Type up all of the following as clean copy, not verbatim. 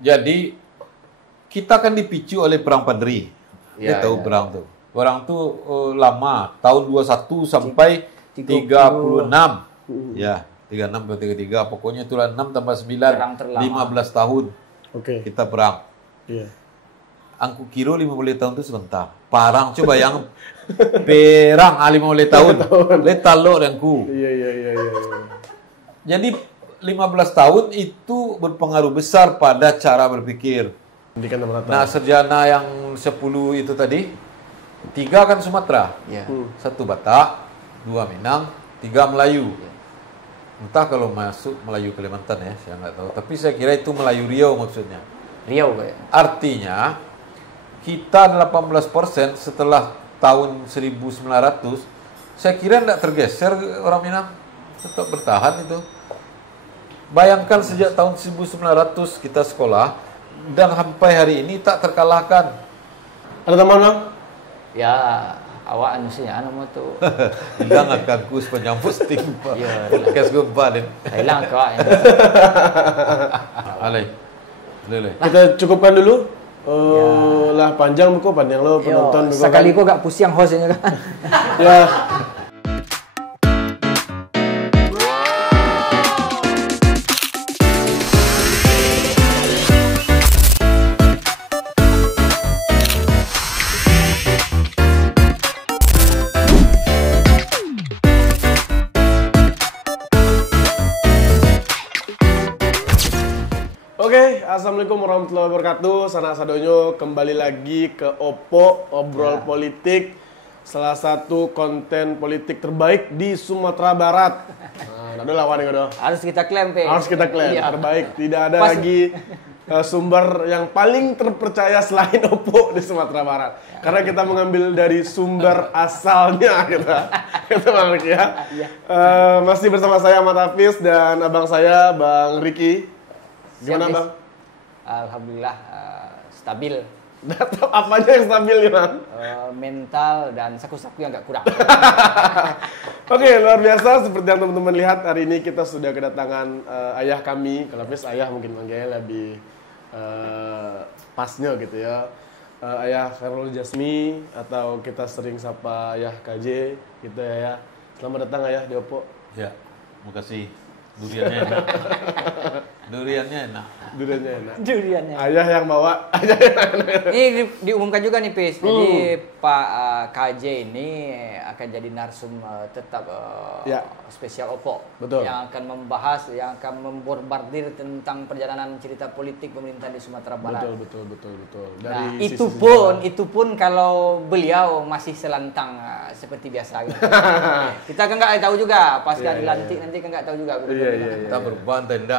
Jadi kita kan dipicu oleh perang Padri. Kita tahu perang tuh. Perang tuh lama, tahun 21 sampai 36. Ya, 36 atau 33. Pokoknya itulah 6 tambah 9, 15 tahun. Kita perang. Angku kiro 50 tahun itu sebentar. Parang coba yang perang 50 tahun. Letal lo angku. Iya. Jadi 15 tahun itu berpengaruh besar pada cara berpikir. Nah, sarjana yang 10 itu tadi, 3 kan Sumatera, 1 Batak, 2 Minang, 3 Melayu. Entah kalau masuk Melayu Kalimantan ya, saya nggak tahu. Tapi saya kira itu Melayu Riau maksudnya. Riau kayak. Artinya kita 18% setelah tahun 1900, saya kira tidak tergeser orang Minang, tetap bertahan itu. Bayangkan sejak tahun 1900 kita sekolah dan sampai hari ini tak terkalahkan. Ada teman bang? Ya, awak anusinya anu tuh. Hilang akanku penyambut stigma. Podcast gempa din. Hilang kau. Alay. Kita cukupkan dulu. Lah panjang kok panjang lo penonton. Sekali kok gak pusing hostnya kan. Ya. Oke, assalamualaikum warahmatullahi wabarakatuh. Sanak sadonyo kembali lagi ke Oppo Obrol Politik, salah satu konten politik terbaik di Sumatera Barat. Nah, ada lawan yang harus kita klaim, Pe. Harus kita klaim terbaik. Tidak ada lagi sumber yang paling terpercaya selain Oppo di Sumatera Barat. Karena kita mengambil dari sumber asalnya kita Bang Riki ya. Masih bersama saya Ahmad Hafiz dan abang saya Bang Riki. Gimana bang? Alhamdulillah stabil. Apanya yang stabil ya bang? Mental dan saku-saku yang gak kurang. Oke, luar biasa. Seperti yang teman-teman lihat, hari ini kita sudah kedatangan ayah kami. Kalau Hafiz ayah mungkin manggilnya lebih pasnya gitu ya. Ayah Khairul Jasmi atau kita sering sapa ayah KJ gitu ya. Selamat datang ayah di Oppo. Ya, makasih. Duriannya enak. Duriannya enak. Ayah yang bawa. Ini diumumkan juga nih, Pis. Jadi Pak KJ ini akan jadi narsum tetap spesial Oppo. Betul. Yang akan membahas, yang akan membombardir tentang perjalanan cerita politik pemerintahan di Sumatera Barat. Betul. Dari itu pun kalau beliau masih selantang seperti biasa. Gitu. Kita kan nggak tahu juga pas dilantik nanti kan nggak tahu juga. Kita berubah tenda.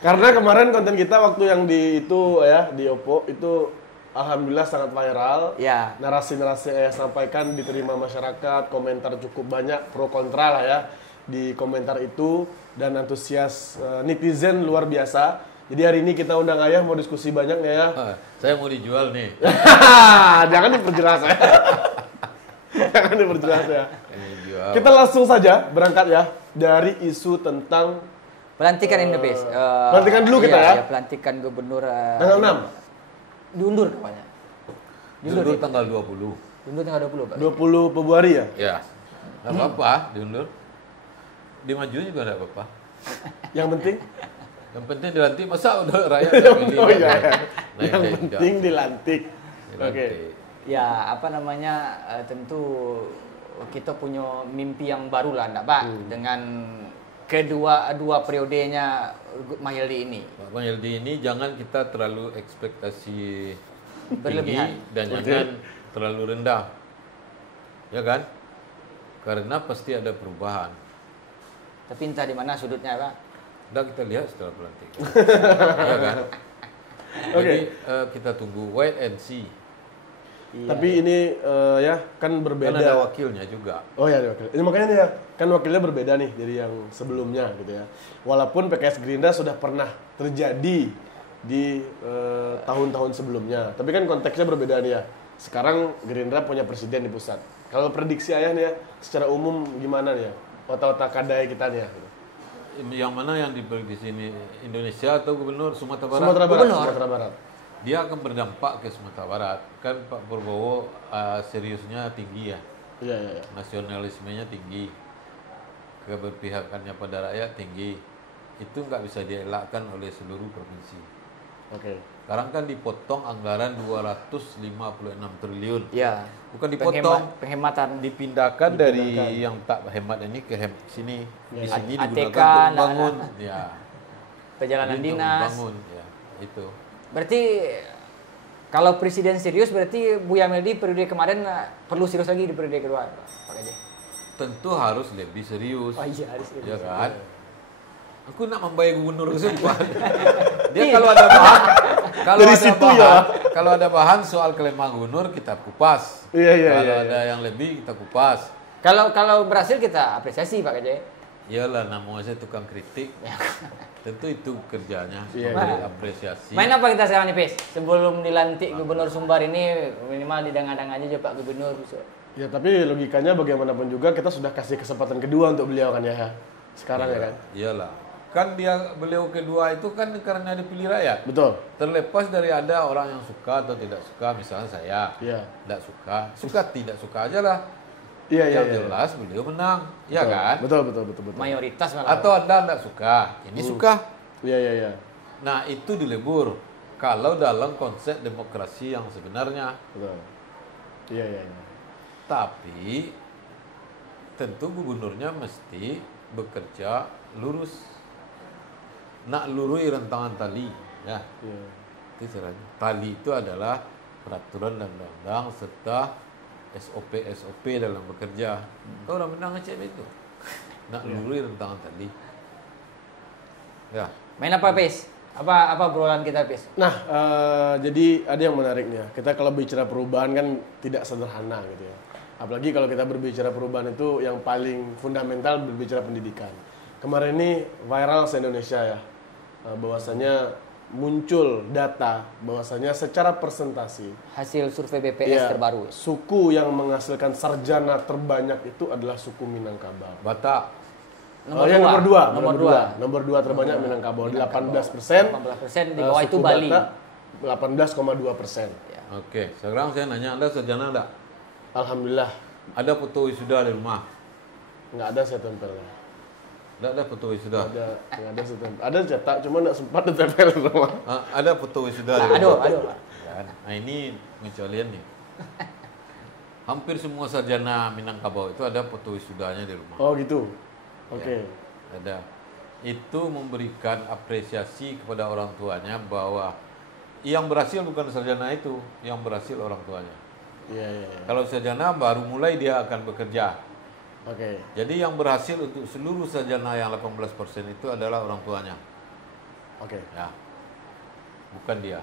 Karena kemarin konten kita waktu yang di Oppo itu alhamdulillah sangat viral. Narasi-narasi yang sampaikan diterima masyarakat, komentar cukup banyak pro kontra lah ya di komentar itu dan antusias netizen luar biasa. Jadi hari ini kita undang ayah mau diskusi banyak ya. Saya mau dijual nih. Jangan diperjelas ya. Jangan diperjelas ya. Kita langsung saja berangkat ya dari isu tentang pelantikan Indonesia. Pelantikan dulu kita ya. Pelantikan gubernur tanggal 6. Diundur kapannya? Diundur tanggal 20. Diundur tanggal 20, Pak. 20 Februari ya? Ya. Enggak apa-apa diundur. Dimajuin juga enggak apa-apa. Yang penting dilantik, masa udah rakyat enggak pilih. Yang penting dilantik. Oke. Ya, tentu kita punya mimpi yang baru lah, enggak, Pak? Dengan kedua periodenya Mahyildi ini. Pak Mahyildi ini jangan kita terlalu ekspektasi berlebihan tinggi dan jangan terlalu rendah. Ya kan? Karena pasti ada perubahan. Tapi entah di mana sudutnya, Pak. Udah kita lihat setelah pelantikan. Ya kan? Jadi kita tunggu wait and see. Tapi ini kan berbeda. Kan ada wakilnya juga. Oh ya, ada wakil. Ini makanya ya, kan wakilnya berbeda nih dari yang sebelumnya gitu ya. Walaupun PKS Gerindra sudah pernah terjadi di tahun-tahun sebelumnya. Tapi kan konteksnya berbeda nih ya. Sekarang Gerindra punya presiden di pusat. Kalau prediksi ayah nih ya, secara umum gimana nih ya? Otak-otak kadai kita nih ya. yang mana yang diberi di sini, Indonesia atau Gubernur Sumatera Barat? Sumatera Barat. Dia akan berdampak ke Sumatera Barat. Kan Pak Prabowo seriusnya tinggi ya. Iya. Nasionalismenya tinggi. Keberpihakannya pada rakyat tinggi. Itu nggak bisa dielakkan oleh seluruh provinsi. Oke. Sekarang kan dipotong anggaran 256 triliun. Ya. Bukan dipotong, penghematan. dipindahkan dari yang tak hemat ini ke sini. Di sini ATK, digunakan untuk membangun. Ya. Perjalanan dinas. Membangun, ya, itu. Berarti kalau presiden serius, berarti Buya Meldi periode kemarin perlu serius lagi di periode kedua, Pak Gajah? Tentu harus lebih serius. Oh iya, harus lebih ya serius. kan? Aku nak membayar gubernur kesulitan. Dia kalau ada bahan, kalau ada bahan soal kelemahan gubernur kita kupas. Iya. Kalau ada yang lebih kita kupas. Kalau berhasil kita apresiasi Pak Gajah. Iyalah, namanya saya tukang kritik. Tentu itu kerjanya, Iya. apresiasi. Main apa kita sekarang nih, Pis? Sebelum dilantik Gubernur Sumbar ini minimal didang-dang aja Pak Gubernur. Ya, tapi logikanya bagaimanapun juga kita sudah kasih kesempatan kedua untuk beliau kan ya. Sekarang ya kan. Iyalah. Kan beliau kedua itu kan karena dipilih rakyat. Betul. Terlepas dari ada orang yang suka atau tidak suka, misalnya saya. Iya. Tidak suka tidak suka aja lah. Iya. Yang jelas beliau menang, ya kan? Betul. Mayoritas malah. Atau Anda tidak suka, ini suka. Iya. Nah, itu dilebur. Kalau dalam konsep demokrasi yang sebenarnya. Betul. Iya. Tapi tentu gubernurnya mesti bekerja lurus. Nak lurui rentangan tali, ya. Iya. Itu caranya. Tali itu adalah peraturan dan undang-undang serta SOP dalam bekerja. Kau orang menang ngecek itu. Nak lurui rentangan tali. Ya. Main apa, Pis? Apa obrolan kita, Pis? Nah, jadi ada yang menarik nih ya. Kita kalau bicara perubahan kan tidak sederhana gitu ya. Apalagi kalau kita berbicara perubahan itu yang paling fundamental berbicara pendidikan. Kemarin ini viral se-Indonesia ya. Bahwasanya muncul data bahwasanya secara persentasi hasil survei BPS terbaru. Suku yang menghasilkan sarjana terbanyak itu adalah suku Minangkabau. Batak. Nomor 2 terbanyak Minangkabau 18%. 18% di bawah itu Bali. 18,2%. Ya. Oke, sekarang saya nanya, Anda sarjana enggak? Alhamdulillah. Ada foto wisuda di rumah? Nggak ada saya tempel. Nggak ada foto wisuda? Nggak ada saya tempel. Ada cetak, cuma nggak sempat ditempel di rumah. Ada foto wisuda di rumah? Aduh. Nah, ini pengecualian nih. Hampir semua sarjana Minangkabau itu ada foto wisudanya di rumah. Oh gitu? Oke. Ada. Itu memberikan apresiasi kepada orang tuanya bahwa yang berhasil bukan sarjana itu, yang berhasil orang tuanya. Iya. Kalau sarjana baru mulai dia akan bekerja. Oke. Jadi yang berhasil untuk seluruh sarjana yang 18% itu adalah orang tuanya. Oke. Ya. Bukan dia.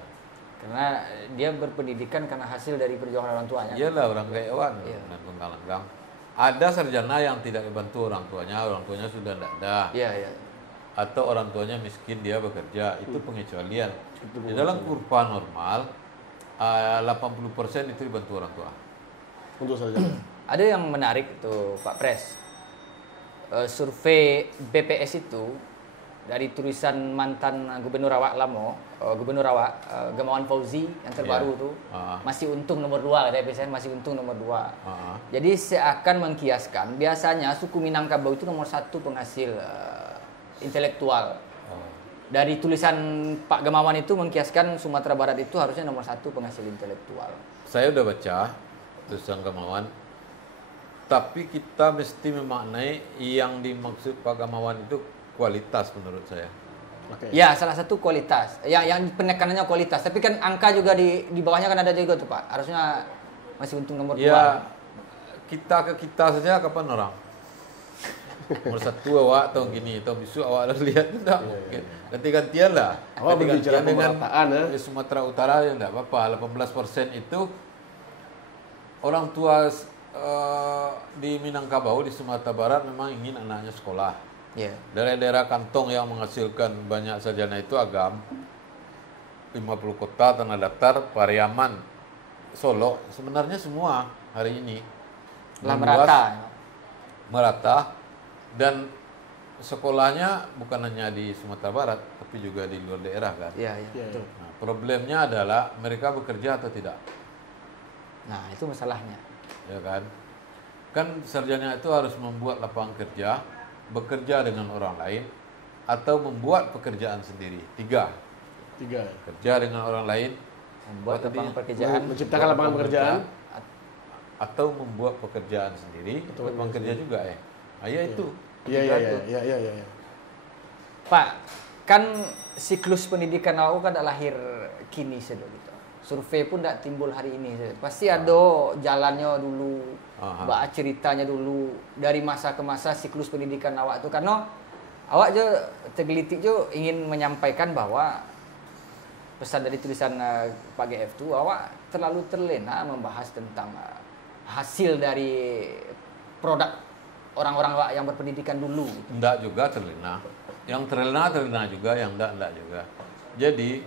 Karena dia berpendidikan karena hasil dari perjuangan orang tuanya. Iyalah, orang kayawan dan penggalang-galang. Ada sarjana yang tidak dibantu orang tuanya sudah tidak ada. Iya. Atau orang tuanya miskin, dia bekerja, itu pengecualian. Di dalam kurva normal 80% itu dibantu orang tua. Untuk sarjana. Ada yang menarik tuh Pak Pres. Survei BPS itu dari tulisan mantan Gubernur Rawak Gamawan Fauzi yang terbaru tuh masih untung nomor 2 katanya biasanya masih untung nomor 2. Jadi seakan mengkiaskan biasanya suku Minangkabau itu nomor 1 penghasil intelektual. Dari tulisan Pak Gamawan itu mengkiaskan Sumatera Barat itu harusnya nomor 1 penghasil intelektual. Saya udah baca tulisan Gamawan, tapi kita mesti memaknai yang dimaksud Pak Gamawan itu kualitas menurut saya. Okay. Ya, salah satu kualitas. Yang penekanannya kualitas. Tapi kan angka juga di bawahnya kan ada juga tuh Pak. Harusnya masih untung nomor 2. Ya, kita saja kapan orang? Nomor 1 awak tahun gini, tahun besok awak harus lihat tidak mungkin. Ganti-gantian lah. Awak berbicara pemerataan di Sumatera Utara ya tidak apa-apa. 18% itu orang tua di Minangkabau di Sumatera Barat memang ingin anaknya sekolah. Yeah. Daerah-daerah kantong yang menghasilkan banyak sarjana itu Agam, 50 kota, Tanah Datar, Pariaman, Solo, sebenarnya semua hari ini merata. Dan sekolahnya bukan hanya di Sumatera Barat, tapi juga di luar daerah kan. Iya, betul. Nah, problemnya adalah mereka bekerja atau tidak. Nah, itu masalahnya. Ya kan? Kan sarjana itu harus membuat lapangan kerja, bekerja dengan orang lain, atau membuat pekerjaan sendiri. Tiga. Kerja dengan orang lain, membuat lapangan pekerjaan, menciptakan lapangan pekerjaan, atau membuat pekerjaan sendiri, lapangan kerja juga ya. Nah, ya itu. Iya. Pak, kan siklus pendidikan awak kan lahir kini gitu. Survei pun tidak timbul hari ini. Pasti ada jalannya dulu, baca ceritanya dulu dari masa ke masa siklus pendidikan awak itu. Karena awak je tergelitik je ingin menyampaikan bahwa pesan dari tulisan Pak GF itu awak terlalu terlena membahas tentang hasil dari produk orang-orang yang berpendidikan dulu. Enggak juga terlena. Yang terlena juga, yang enggak juga. Jadi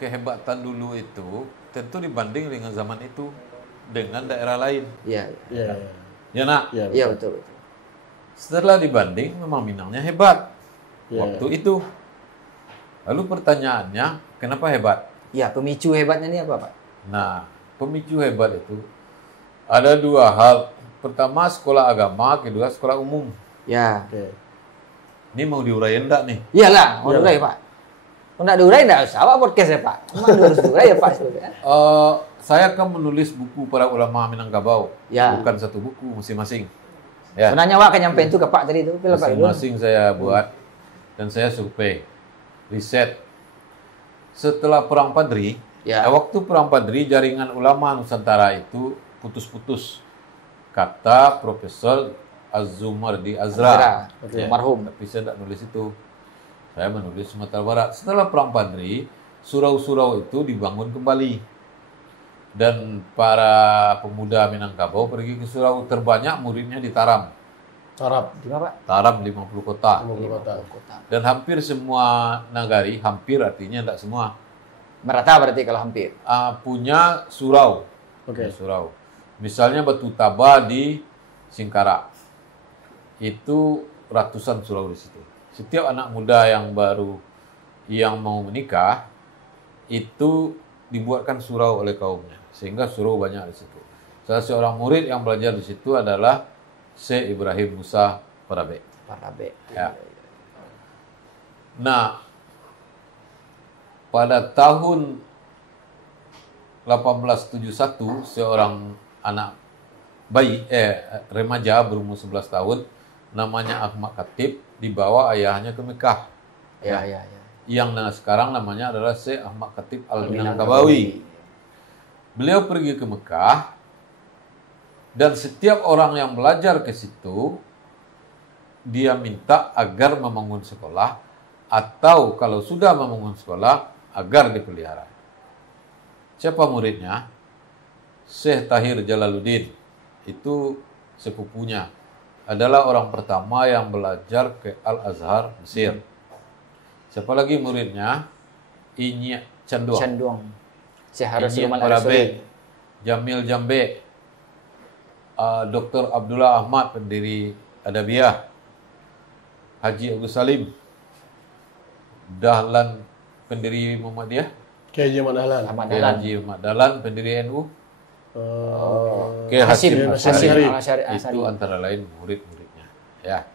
kehebatan dulu itu tentu dibanding dengan zaman itu dengan daerah lain. Iya. Ya nak? Iya betul. Setelah dibanding memang Minangnya hebat waktu itu. Lalu pertanyaannya, kenapa hebat? Ya, pemicu hebatnya ini apa, Pak? Nah, pemicu hebat itu ada dua hal. Pertama sekolah agama, kedua sekolah umum. Ya. Ini mau diuraiin enggak nih? Iyalah, mau diurain, Pak. Kalau enggak diurain enggak usah Pak podcast ya, Pak. Memang harus diurain ya, Pak. Saya akan menulis buku para ulama Minangkabau. Ya. Bukan satu buku masing-masing. Ya. Sebenarnya Pak akan nyampein itu ke Pak tadi itu. Masing-masing saya buat dan saya survei, riset. Setelah Perang Padri, waktu Perang Padri jaringan ulama Nusantara itu putus-putus. Kata Profesor Az-Zumardi Azra. Almarhum. Tapi saya tidak nulis itu. Saya menulis Sumatera Barat. Setelah Perang Padri, surau-surau itu dibangun kembali. Dan para pemuda Minangkabau pergi ke surau. Terbanyak muridnya di Taram. Di mana, Pak? Taram 50 kota. 50 kota. Dan hampir semua nagari, hampir artinya tidak semua. Merata berarti kalau hampir. Punya surau. Surau. Misalnya Batu Taba di Singkarak. Itu ratusan surau di situ. Setiap anak muda yang baru yang mau menikah itu dibuatkan surau oleh kaumnya, sehingga surau banyak di situ. Salah seorang murid yang belajar di situ adalah Syekh Ibrahim Musa Parabe. Ya. Nah, pada tahun 1871 seorang anak remaja berumur 11 tahun namanya Ahmad Khatib dibawa ayahnya ke Mekah. Yang sekarang namanya adalah Syekh Ahmad Khatib Al-Minangkabawi. Beliau pergi ke Mekah dan setiap orang yang belajar ke situ dia minta agar membangun sekolah atau kalau sudah membangun sekolah agar dipelihara. Siapa muridnya? Syekh Tahir Jalaluddin. Itu sepupunya. Adalah orang pertama yang belajar ke Al-Azhar, Mesir. Siapa lagi muridnya? Inyi Canduang. Inyi Parabe, Jamil Jambe, Dr. Abdullah Ahmad, pendiri Adabiyah, Haji Agus Salim, Dahlan, pendiri Muhammadiyah, Haji Ahmad Dahlan, pendiri NU, Hasim Asy'ari. Itu antara lain murid-muridnya. Ya.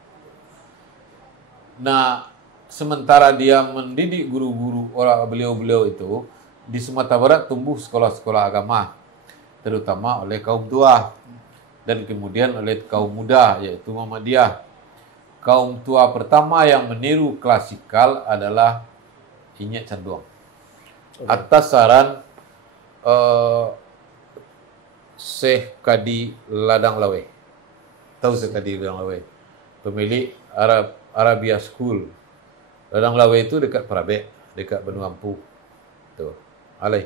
Nah, sementara dia mendidik guru-guru orang beliau-beliau itu di Sumatera Barat tumbuh sekolah-sekolah agama, terutama oleh kaum tua dan kemudian oleh kaum muda yaitu Muhammadiyah. Kaum tua pertama yang meniru klasikal adalah Inyi Canduang. Atas saran Syekh Kadi Ladang Lawe. Tahu Syekh Kadi Ladang Lawe? Pemilik Arabia School. Ladang Lawe itu dekat Parabe, dekat Benua Ampu. Tuh, alai.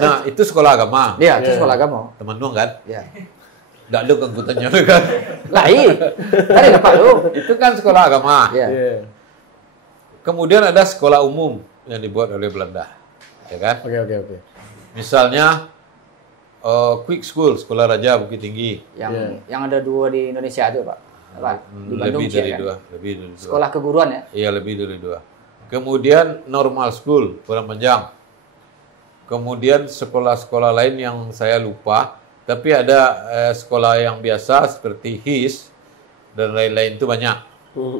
Nah, itu sekolah agama. Iya, itu sekolah agama. Teman Nuang kan? Iya. Nggak ada keangkutannya kan? Lain. Tadi Pak lu. Itu kan sekolah agama. Iya. Kemudian ada sekolah umum yang dibuat oleh Belanda. Ya kan? Oke. Misalnya Quick School, Sekolah Raja Bukit Tinggi. Yang ada 2 di Indonesia itu, Pak. Di Bandung, lebih dari kan? 2, lebih dari 2. Sekolah keguruan ya? Iya, lebih dari 2. Kemudian Normal School, Padang Panjang. Kemudian sekolah-sekolah lain yang saya lupa, tapi ada sekolah yang biasa seperti HIS dan lain-lain itu banyak.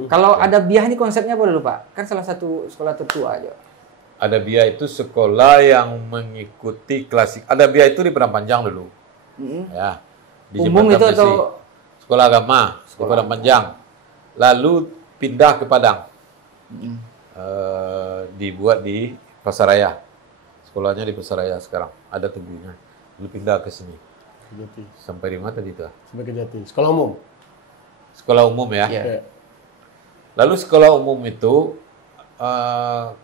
Kalau ada BIA ini konsepnya apa dulu, Pak? Kan salah satu sekolah tertua aja. Ada BIA itu sekolah yang mengikuti klasik. Ada BIA itu di Padang Panjang dulu. Ya. Di Umum Jembatan itu Besi. atau Sekolah agama di Padang Panjang. Lalu pindah ke Padang. Dibuat di Pasaraya. Sekolahnya di Pasaraya sekarang. Ada tubuhnya. Lalu pindah ke sini. Kejati. Sampai di mana tadi itu? Sampai Kejati. Sekolah umum. Sekolah umum ya. Iya. Lalu sekolah umum itu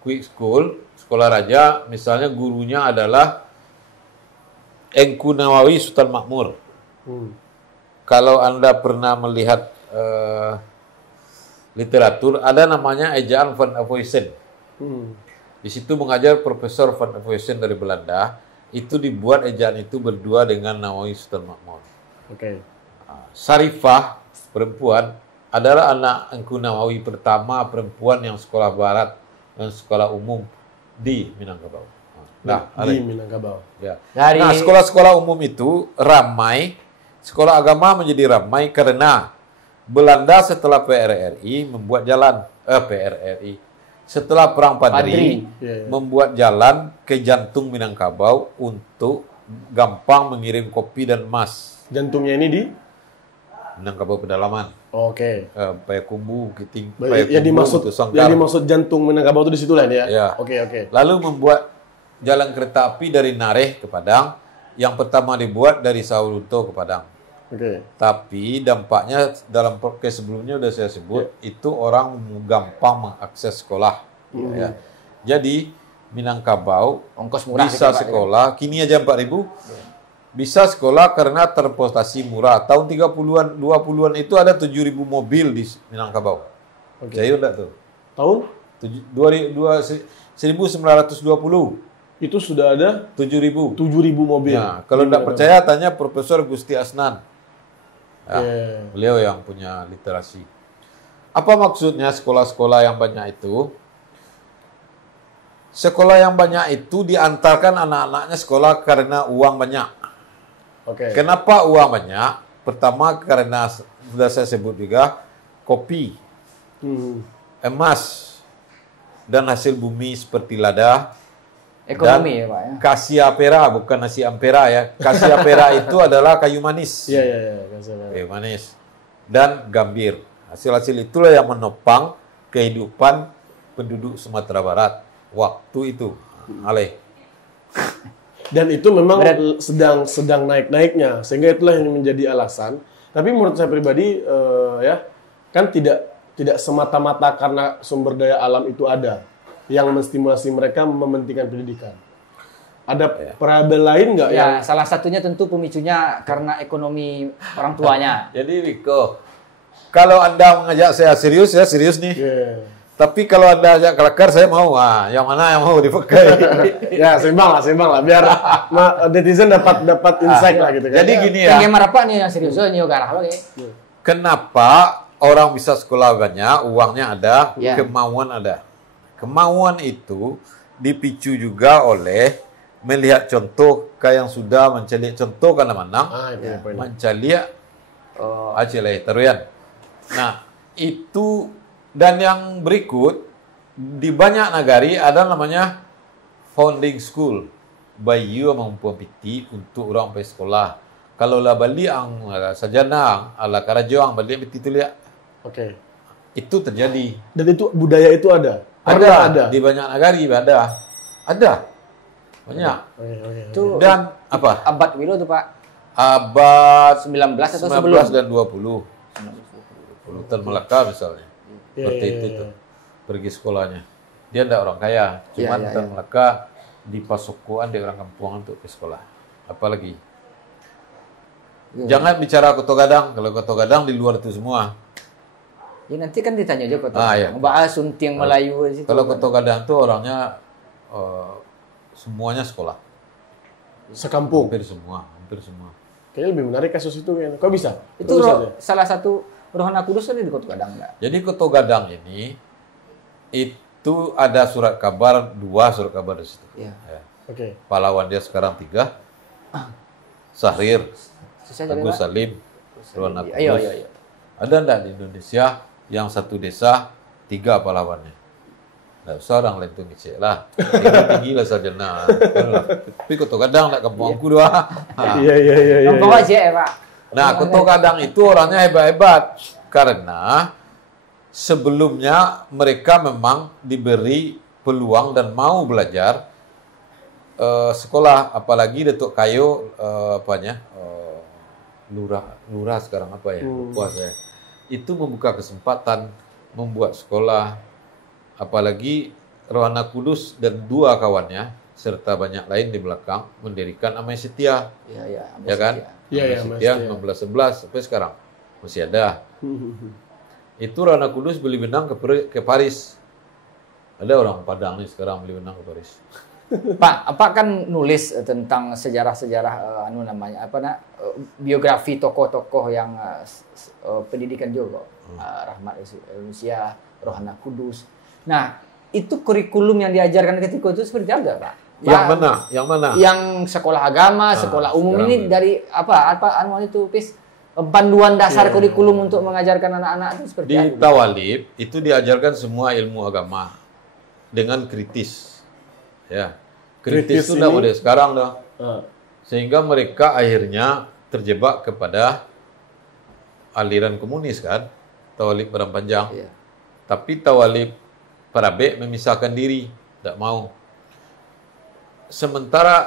quick school, sekolah raja, misalnya gurunya adalah Engku Nawawi Sultan Makmur. Kalau Anda pernah melihat literatur, ada namanya ejaan Van Aveuysen. Di situ mengajar Profesor Van Aveuysen dari Belanda. Itu dibuat ejaan itu berdua dengan Nawawi Sultan Makmur. Oke. Sarifah, perempuan, adalah anak Engku Nawawi pertama perempuan yang sekolah barat dan sekolah umum di Minangkabau. Nah, di Minangkabau. Ya. Nah, sekolah-sekolah umum itu ramai, sekolah agama menjadi ramai karena Belanda setelah PRRI membuat jalan setelah Perang Padri membuat jalan ke jantung Minangkabau untuk gampang mengirim kopi dan emas. Jantungnya ini di Minangkabau pedalaman. Oke. Payakumbuh, Giting, yang dimaksud jantung Minangkabau itu di situ lah ya. Ya. Oke. Lalu membuat jalan kereta api dari Nareh ke Padang. Yang pertama dibuat dari Sawalunto ke Padang. Oke. Tapi dampaknya dalam podcast sebelumnya sudah saya sebut, itu orang gampang mengakses sekolah. Ya. Jadi Minangkabau ongkos murah bisa sekolah, kini aja 4.000. Bisa sekolah karena transportasi murah. Tahun 30-an, 20-an itu ada 7.000 mobil di Minangkabau. Saya enggak tuh. Tahun 1920. Itu sudah ada 7.000 mobil. Nah, kalau enggak percaya tanya Profesor Gusti Asnan. Beliau yang punya literasi. Apa maksudnya sekolah-sekolah yang banyak itu? Sekolah yang banyak itu diantarkan anak-anaknya sekolah karena uang banyak. Kenapa uang banyak? Pertama karena sudah saya sebut juga kopi, emas, dan hasil bumi seperti lada. Ekonomi ya Pak ya. Kasiapera, bukan nasi ampera ya. Kasiapera itu adalah kayu manis. Iya. Kayu manis. Dan gambir. Hasil-hasil itulah yang menopang kehidupan penduduk Sumatera Barat waktu itu. Aleh. Dan itu memang sedang naik-naiknya, sehingga itulah yang menjadi alasan. Tapi menurut saya pribadi, kan tidak semata-mata karena sumber daya alam itu ada yang menstimulasi mereka mementingkan pendidikan. Ada variabel lain nggak? Salah satunya tentu pemicunya karena ekonomi orang tuanya. Jadi Riko, kalau Anda mengajak saya serius nih. Tapi kalau Anda ajak kelakar, saya mau. Yang mana yang mau dipakai? Seimbang lah. Biar netizen dapat insight lah gitu kan. Jadi gini ya. Yang apa nih yang serius? Kenapa orang bisa sekolah banyak, uangnya ada, kemauan ada. Kemauan itu dipicu juga oleh melihat contoh kayak yang sudah menceliak contoh karena Manang, menceliak Aceh Teruyan. Nah, itu. Dan yang berikut, di banyak negari ada namanya founding school. Bayu mampu piti untuk orang pergi sekolah. Kalau lah balik ang sajana, ala karajoang balik piti tu lihat. Itu terjadi. Dan itu budaya itu ada. Ada. Di banyak negari ada. Banyak. Itu dan apa? Abad Wilo tuh Pak. Abad 19 atau 19 dan 20. Tan Melaka misalnya. Seperti itu tuh. Pergi sekolahnya. Dia tidak orang kaya. Cuman Tan Melaka di pasukuan dia orang kampungan untuk ke sekolah. Apalagi. Jangan bicara Koto Gadang. Kalau Koto Gadang di luar itu semua. Ya nanti kan ditanya aja Koto. Bahas Suntiang Melayu di situ. Kalau Koto Gadang tuh orangnya semuanya sekolah. Sekampung. Hampir semua. hampir semua. Kayaknya lebih menarik kasus itu kayaknya. Kok bisa? Itu salah satu Rohana Kudus ada di Koto Gadang enggak? Jadi Koto Gadang ini itu ada surat kabar, 2 surat kabar di situ. Iya. Ya. Oke. Pahlawan dia sekarang 3. Sahrir, Agus Salim, Rohana Kudus. Iya. Ada enggak di Indonesia yang satu desa 3 pahlawannya? Nggak usah orang lain tuh ngecek lah. Tinggi lah sarjana. Tapi Koto Gadang enggak kampung aku doa. Iya. Kampung aja ya, Pak. Nah, Koto Gadang itu orangnya hebat-hebat. Karena sebelumnya mereka memang diberi peluang dan mau belajar sekolah. Apalagi Datuk Kayo, Lurah sekarang apa ya? Lupa saya. Itu membuka kesempatan membuat sekolah. Apalagi Rohana Kudus dan 2 kawannya serta banyak lain di belakang mendirikan Amai Setia. Iya, ya kan? Iya, Setia 1911 sampai sekarang masih ada. Itu Rohana Kudus beli benang ke Paris. Ada orang Padang nih sekarang beli benang ke Paris. Pak kan nulis tentang sejarah-sejarah biografi tokoh-tokoh yang pendidikan juga. Rahmat Indonesia, Rohana Kudus. Nah, itu kurikulum yang diajarkan ketika itu seperti apa, Pak? Yang mana? Yang sekolah agama, sekolah umum ini dari apa itu, Pis? Panduan dasar kurikulum untuk mengajarkan anak-anak itu seperti apa? Di Tawalib itu diajarkan semua ilmu agama dengan kritis. Ya. Kritis itu udah mulai sekarang dah. Sehingga mereka akhirnya terjebak kepada aliran komunis kan. Tawalib Padang Panjang. Iya. Tapi Tawalib Parabe memisahkan diri, tidak mau. Sementara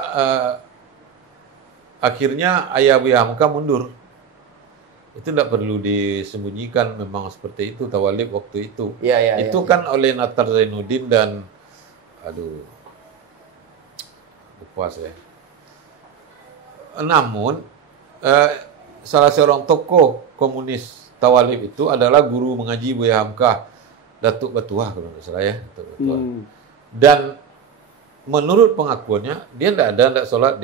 akhirnya Ayah Buya Hamka mundur. Itu tidak perlu disembunyikan, memang seperti itu Tawalib waktu itu. Itu kan oleh Natar Zainuddin dan lupa saya. Namun salah seorang tokoh komunis Tawalib itu adalah guru mengaji Buya Hamka, Datuk Batuah kalau tidak salah ya. Dan menurut pengakuannya dia tidak sholat,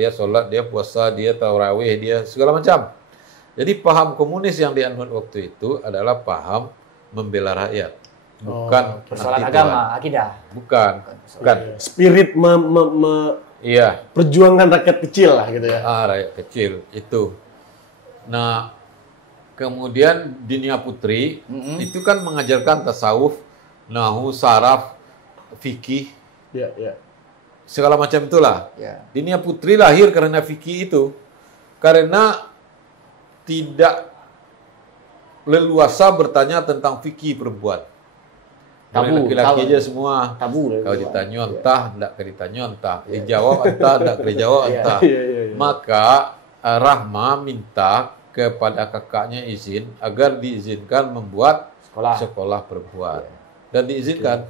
dia puasa, dia tarawih, dia segala macam. Jadi paham komunis yang dianut waktu itu adalah paham membela rakyat, bukan persoalan agama, akidah. Bukan. Spirit perjuangan rakyat kecil lah gitu ya. Rakyat kecil itu. Nah, kemudian Dinia Putri itu kan mengajarkan tasawuf, nahu, saraf, fikih, segala macam itulah. Dinia Putri lahir karena fikih itu, karena tidak leluasa bertanya tentang fikih perempuan. Laki-laki aja semua. Tabu. Kalau ditanya entah, tidak ditanya entah. Dijawab entah, tidak dijawab entah. Maka Rahma minta kepada kakaknya izin agar diizinkan membuat sekolah perempuan. Dan diizinkan.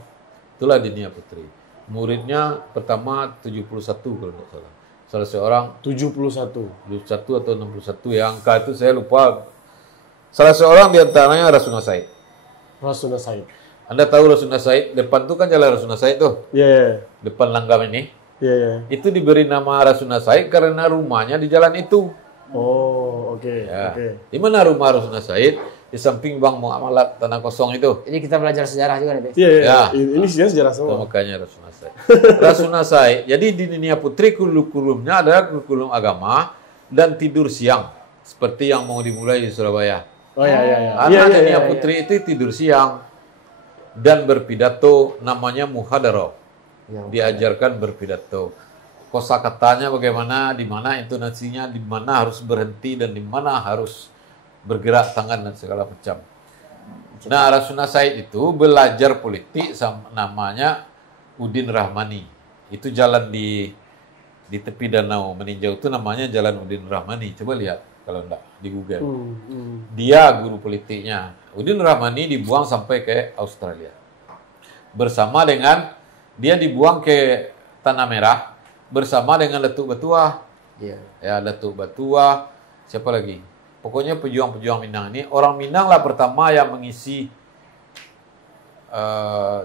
Itulah Dinia Putri. Muridnya pertama 71 kalau tidak salah. Salah seorang 71 atau 61 yang angka itu saya lupa. Salah seorang di antaranya Rasuna Said. Anda tahu Rasuna Said? Depan tuh kan jalan Rasuna Said tuh. Depan langgam ini. Itu diberi nama Rasuna Said karena rumahnya di jalan itu. Di mana rumah Rasuna Said? Di samping Bank Muamalat Tanah Kosong itu. Jadi kita belajar sejarah juga nih, Ini sejarah semua. Makanya Rasuna Said. Rasuna Said. Jadi di Dinia Putri kurikulumnya adalah kurikulum agama dan tidur siang. Seperti yang mau dimulai di Surabaya. Anak Dinia Putri itu tidur siang dan berpidato, namanya muhadarah. Diajarkan berpidato. Kosakatanya bagaimana, di mana intonasinya, di mana harus berhenti dan di mana harus bergerak tangan dan segala macam. Nah, Rasuna Said itu belajar politik namanya Udin Rahmani. Itu jalan di tepi danau meninjau itu namanya Jalan Udin Rahmani. Coba lihat kalau enggak di Google. Dia guru politiknya. Udin Rahmani dibuang sampai ke Australia. Bersama dengan dia dibuang ke Tanah Merah bersama dengan Datuk Batuah. Datuk Batuah. Siapa lagi? Pokoknya pejuang-pejuang Minang ini, orang Minang lah pertama yang mengisi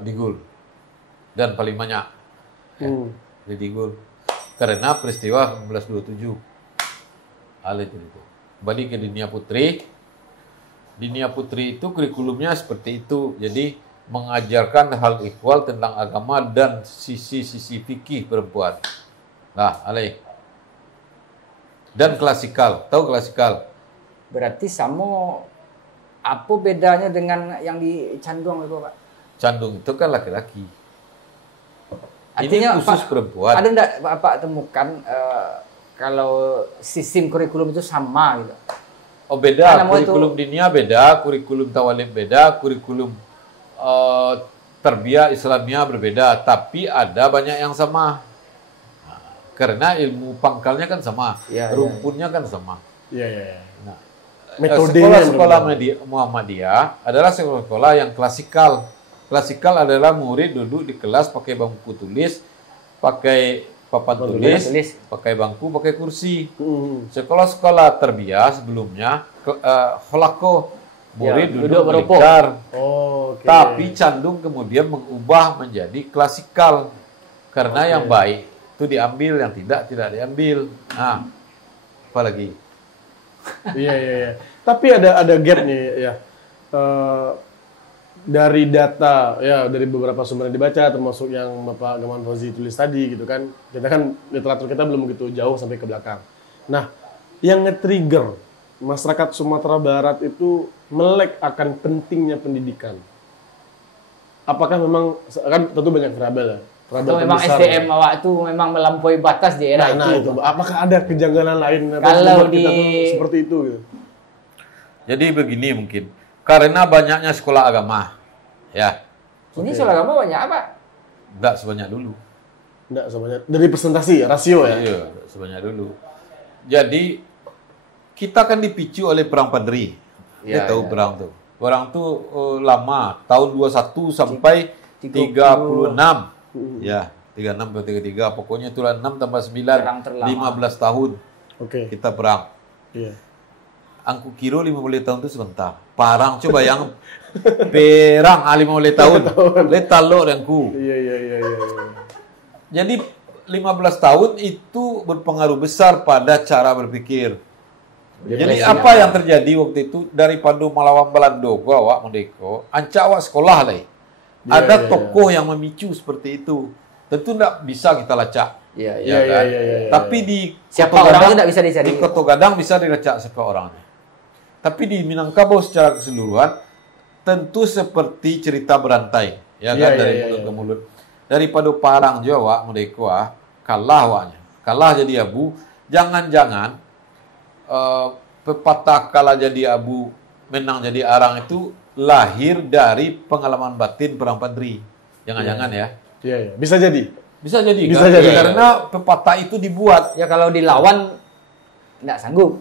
Digul dan paling banyak di Digul karena peristiwa 1927. itu. Kembali ke Dinia Putri. Dinia Putri itu kurikulumnya seperti itu. Jadi mengajarkan hal ikhwal tentang agama dan sisi-sisi fikih perempuan. Nah, alai. Dan klasikal. Tahu klasikal? Berarti sama apa bedanya dengan yang di Candung itu, Pak? Candung itu kan laki-laki. Artinya, ini khusus Pak, perempuan. Ada enggak Bapak temukan kalau sistem kurikulum itu sama gitu? Oh beda, kurikulum dinia beda, kurikulum tawalib beda, kurikulum tarbiyah Islamiyah berbeda, tapi ada banyak yang sama. Nah, karena ilmu pangkalnya kan sama, rumpunnya kan sama. Nah, sekolah-sekolah Muhammadiyah adalah sekolah yang klasikal. Klasikal adalah murid duduk di kelas pakai bangku tulis, pakai papan tulis, pakai bangku, pakai kursi. Sekolah-sekolah tarbiyah sebelumnya kholako, murid duduk melingkar. Tapi Candung kemudian mengubah menjadi klasikal karena yang baik itu diambil, yang tidak diambil. Nah, apalagi? Iya. Tapi ada gap nih ya. Dari data ya, dari beberapa sumber yang dibaca termasuk yang Bapak Gaman Fauzi tulis tadi gitu kan, kita kan literatur kita belum begitu jauh sampai ke belakang. Nah, yang nge-trigger masyarakat Sumatera Barat itu melek akan pentingnya pendidikan. Apakah memang kan tentu banyak variabel ya. Atau memang SDM awak itu memang melampaui batas di era itu. Apakah ada kejanggalan lain kalau di seperti itu gitu? Jadi begini mungkin. Karena banyaknya sekolah agama, ya. Ini sekolah agama banyak apa? Enggak sebanyak dulu. Enggak sebanyak. Dari presentasi, rasio ya? Iya, sebanyak dulu. Jadi, kita kan dipicu oleh perang Padri. Kita tahu perang tuh. Perang tuh lama, tahun 21 sampai 36. Ya, 36 atau 33. Pokoknya itulah 6 tambah 9, 15 tahun. Kita perang. Iya. Angku kiro 50 tahun itu sebentar. Parang coba yang perang 50 tahun. Letalo dengku. Iya. Jadi 15 tahun itu berpengaruh besar pada cara berpikir. Jadi apa yang terjadi waktu itu daripada melawan Belanda, gua awak merdeka, ancak awak sekolah lah. Ada tokoh yang memicu seperti itu. Tentu tidak bisa kita lacak. Iya. Tapi di siapa orang itu tidak bisa dicari. Di Koto Gadang bisa dilacak siapa orangnya. Tapi di Minangkabau secara keseluruhan tentu seperti cerita berantai, ya kan, dari mulut ke mulut. Daripada parang Jawa merdeka kalah awaknya. Kalah jadi abu. Jangan-jangan pepatah kalah jadi abu menang jadi arang itu lahir dari pengalaman batin perang Padri. Jangan-jangan ya. Iya. Bisa jadi. Bisa jadi. Karena pepatah itu dibuat. Ya kalau dilawan tidak sanggup.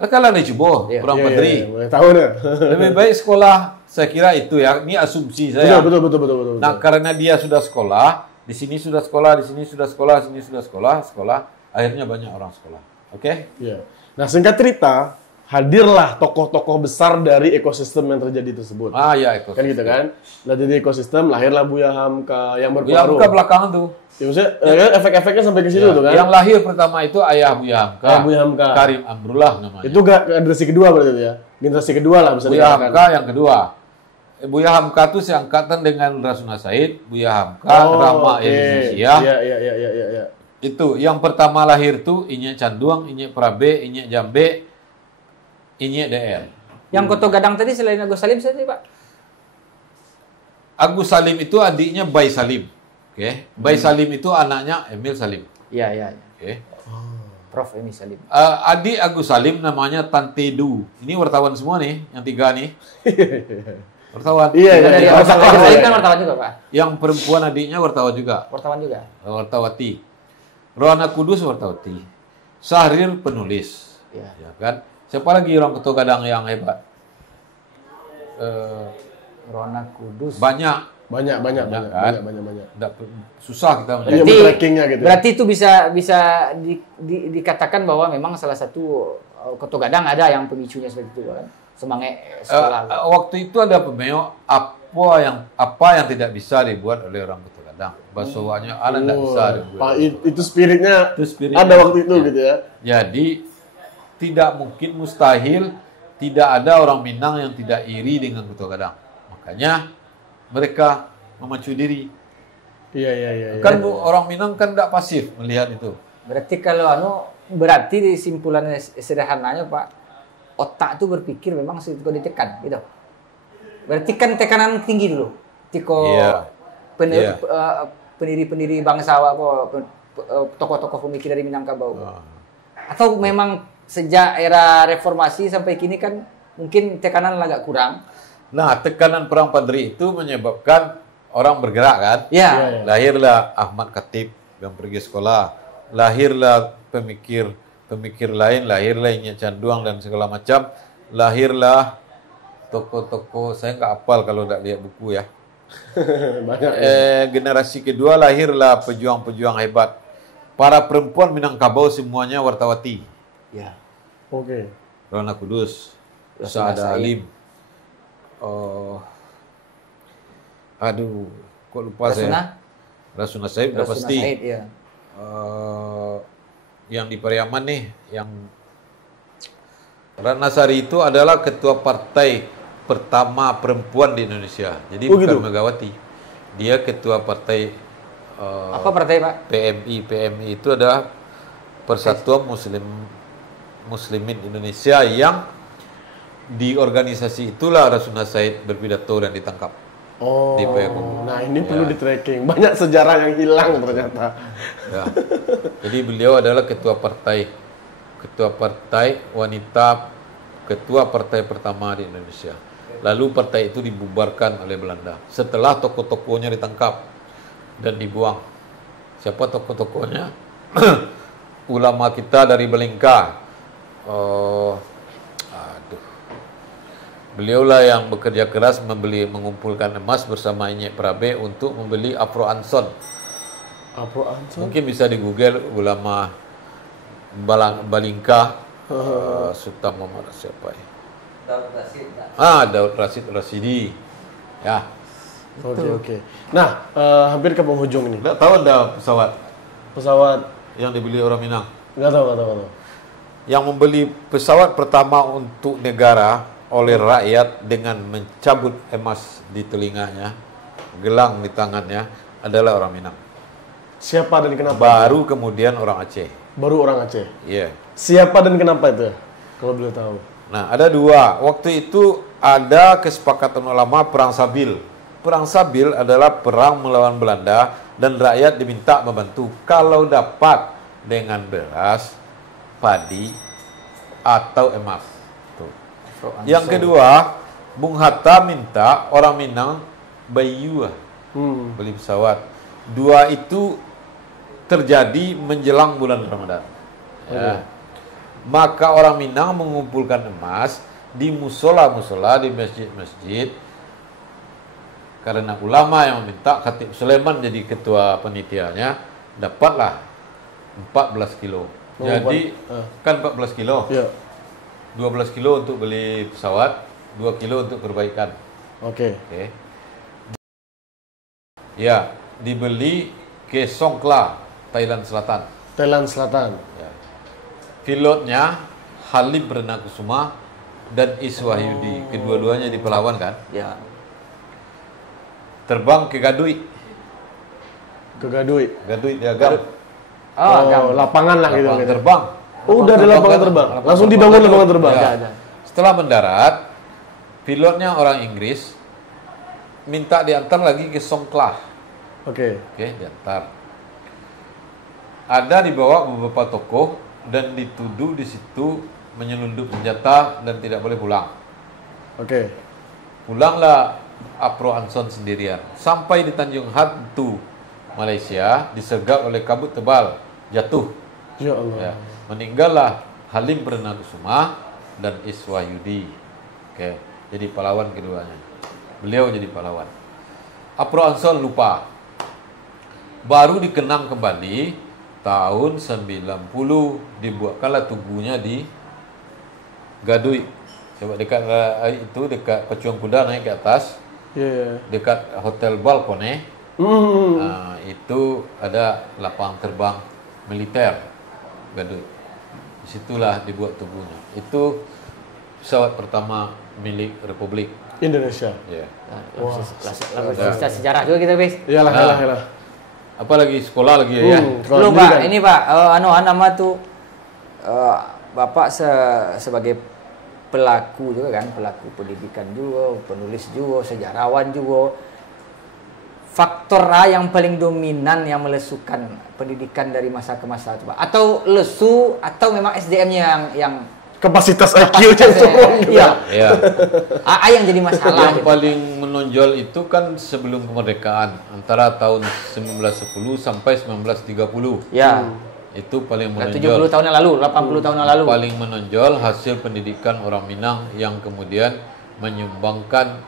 Kalah nih coba perang Padri. Tahu deh. Lebih baik sekolah, saya kira itu ya. Ini asumsi saya. Betul. Nah, karena dia sudah sekolah, di sini sudah sekolah, di sini sudah sekolah, di sini sudah sekolah, akhirnya banyak orang sekolah. Oke? Iya. Nah, singkat cerita, hadirlah tokoh-tokoh besar dari ekosistem yang terjadi tersebut. Ekosistem. Kan gitu kan? Nah, dari ekosistem lahirlah Buya Hamka yang berpengaruh. Buya Hamka belakangan tuh. Ya, maksudnya efek-efeknya sampai ke situ tuh kan? Yang lahir pertama itu ayah Buya Hamka. Karim Amrullah namanya. Itu generasi kedua berarti itu ya? Generasi kedua lah bisa dikatakan. Buya Hamka yang kedua. Buya Hamka itu seangkatan dengan Rasuna Said, Buya Hamka, Rama Indonesia. Iya. Itu yang pertama lahir tuh Inyek Canduang, Inyek Prabe, Inyek Jambe, Inyek DR. Yang Koto Gadang tadi selain Agus Salim siapa, Pak? Agus Salim itu adiknya Bay Salim. Oke. Bay Salim itu anaknya Emil Salim. Iya. Oke. Prof. Emil Salim. Adik Agus Salim namanya Tante Du. Ini wartawan semua nih, yang tiga nih. Wartawan. Iya. Agus Salim kan wartawan juga, Pak. Yang perempuan adiknya wartawan juga. Wartawan juga. Wartawati. Rohana Kudus wartawati. Syahrir penulis. Ya kan? Siapa lagi orang Koto Gadang yang hebat? Rohana Kudus. Banyak. Banyak. Susah kita trackingnya gitu. Berarti itu bisa dikatakan bahwa memang salah satu Koto Gadang ada yang pemicunya seperti itu kan. Semangat sekolah. Waktu itu ada pemeo apa yang tidak bisa dibuat oleh orang Koto Gadang. Bahasanya tidak bisa dibuat. Itu spiritnya ada waktu itu gitu ya. Jadi tidak mungkin, mustahil tidak ada orang Minang yang tidak iri dengan Ketua Gadang. Makanya mereka memacu diri. Iya. Kan orang Minang kan tidak pasif melihat itu. Berarti kalau berarti simpulannya sederhananya Pak, otak itu berpikir memang itu ditekan gitu. Berarti kan tekanan tinggi dulu. Tiko pendiri-pendiri bangsa tokoh-tokoh pemikir dari Minangkabau. Atau memang sejak era reformasi sampai kini kan mungkin tekanan agak kurang. Nah, tekanan perang Padri itu menyebabkan orang bergerak kan? Ya. Lahirlah Ahmad Khatib yang pergi sekolah. Lahirlah pemikir lain, lahirlah Inye Canduang dan segala macam. Lahirlah tokoh-tokoh, saya nggak hafal kalau nggak lihat buku ya. Banyak. Generasi kedua lahirlah pejuang-pejuang hebat. Para perempuan Minangkabau semuanya wartawati. Ya. Oke. Rana Kudus, Saada Alim. Kok lupa saya. Rasuna Said udah pasti. Said, ya. Yang di Pariaman nih, yang Ratna Sari itu adalah ketua partai pertama perempuan di Indonesia. Jadi bukan gitu? Megawati. Dia ketua partai apa partai, Pak? PMI itu adalah Persatuan Muslimin Indonesia, yang di organisasi itulah Rasuna Said berpidato dan ditangkap. Di PKU. Nah ini perlu di tracking. Banyak sejarah yang hilang ternyata. Ya. Jadi beliau adalah ketua partai wanita, ketua partai pertama di Indonesia. Lalu partai itu dibubarkan oleh Belanda setelah tokoh-tokohnya ditangkap dan dibuang. Siapa tokoh-tokohnya? Ulama kita dari Belengka. Beliaulah yang bekerja keras mengumpulkan emas bersama Inyek Prabe untuk membeli Afro Anson. Mungkin bisa di Google ulama Balingka, Sultan Muhammad siapa ya? Daud Rasid Rasidi. Ya. Oke. Nah, hampir ke penghujung ini. Nggak tahu ada pesawat yang dibeli orang Minang? Nggak tahu. Yang membeli pesawat pertama untuk negara oleh rakyat dengan mencabut emas di telinganya, gelang di tangannya, adalah orang Minang. Siapa dan kenapa? Baru kemudian orang Aceh. Baru orang Aceh? Iya. Siapa dan kenapa itu? Kalau boleh tahu. Nah, ada dua. Waktu itu ada kesepakatan ulama Perang Sabil. Perang Sabil adalah perang melawan Belanda dan rakyat diminta membantu kalau dapat dengan beras, padi, atau emas. Yang kedua, Bung Hatta minta orang Minang bayu beli pesawat. Dua itu terjadi menjelang bulan Ramadan. Ya. Maka orang Minang mengumpulkan emas di musola-musola, di masjid-masjid. Karena ulama yang meminta, Khatib Sulaiman jadi ketua penitianya, dapatlah 14 kilo. Jadi kan 14 kilo. Ya. 12 kilo untuk beli pesawat, 2 kilo untuk perbaikan. Oke. Ya, dibeli ke Songkla, Thailand Selatan. Ya. Pilotnya Halim Perdana Kusuma dan Iswahyudi, kedua-duanya di Pelawan kan? Ya. Terbang ke Gaduy. Gaduy di Agam. Lapangan lah gitu. Terbang. Udah ada lapangan terbang. Langsung dibangun lapangan terbang. Ya. Setelah mendarat, pilotnya orang Inggris minta diantar lagi ke Songkla. Oke, diantar. Ada dibawa beberapa tokoh dan dituduh di situ menyelundup senjata dan tidak boleh pulang. Oke. Pulanglah Afro Anson sendirian. Sampai di Tanjung Hantu, Malaysia, disergap oleh kabut tebal, jatuh. Ya Allah. Ya. Meninggallah Halim Perdana Kusuma dan Iswahyudi. Jadi pahlawan keduanya. Beliau jadi pahlawan. Afro Anson lupa. Baru dikenang kembali tahun 90, dibuatkanlah tubuhnya di Gaduy. Coba dekat itu, dekat Pacuan Kuda naik ke atas. Dekat Hotel Balkone. Nah, itu ada lapangan terbang militer Gaduy. Di Situlah dibuat tubuhnya. Itu pesawat pertama milik Republik Indonesia. Ya. Sejarah juga kita, Bis. Iyalah. Apalagi sekolah lagi ya. Belum, Pak. Ini, Pak, nama tuh Bapak sebagai pelaku juga kan, pelaku pendidikan juga, penulis juga, sejarawan juga. Faktor A yang paling dominan yang melesukan pendidikan dari masa ke masa itu, Pak? Atau lesu, atau memang SDM-nya yang kapasitas IQ-nya turun. Iya. A yang jadi masalah. Yang paling menonjol itu kan sebelum kemerdekaan, antara tahun 1910 sampai 1930. Ya. Itu paling menonjol. 70 tahun yang lalu, 80 tahun yang lalu. Paling menonjol hasil pendidikan orang Minang yang kemudian menyumbangkan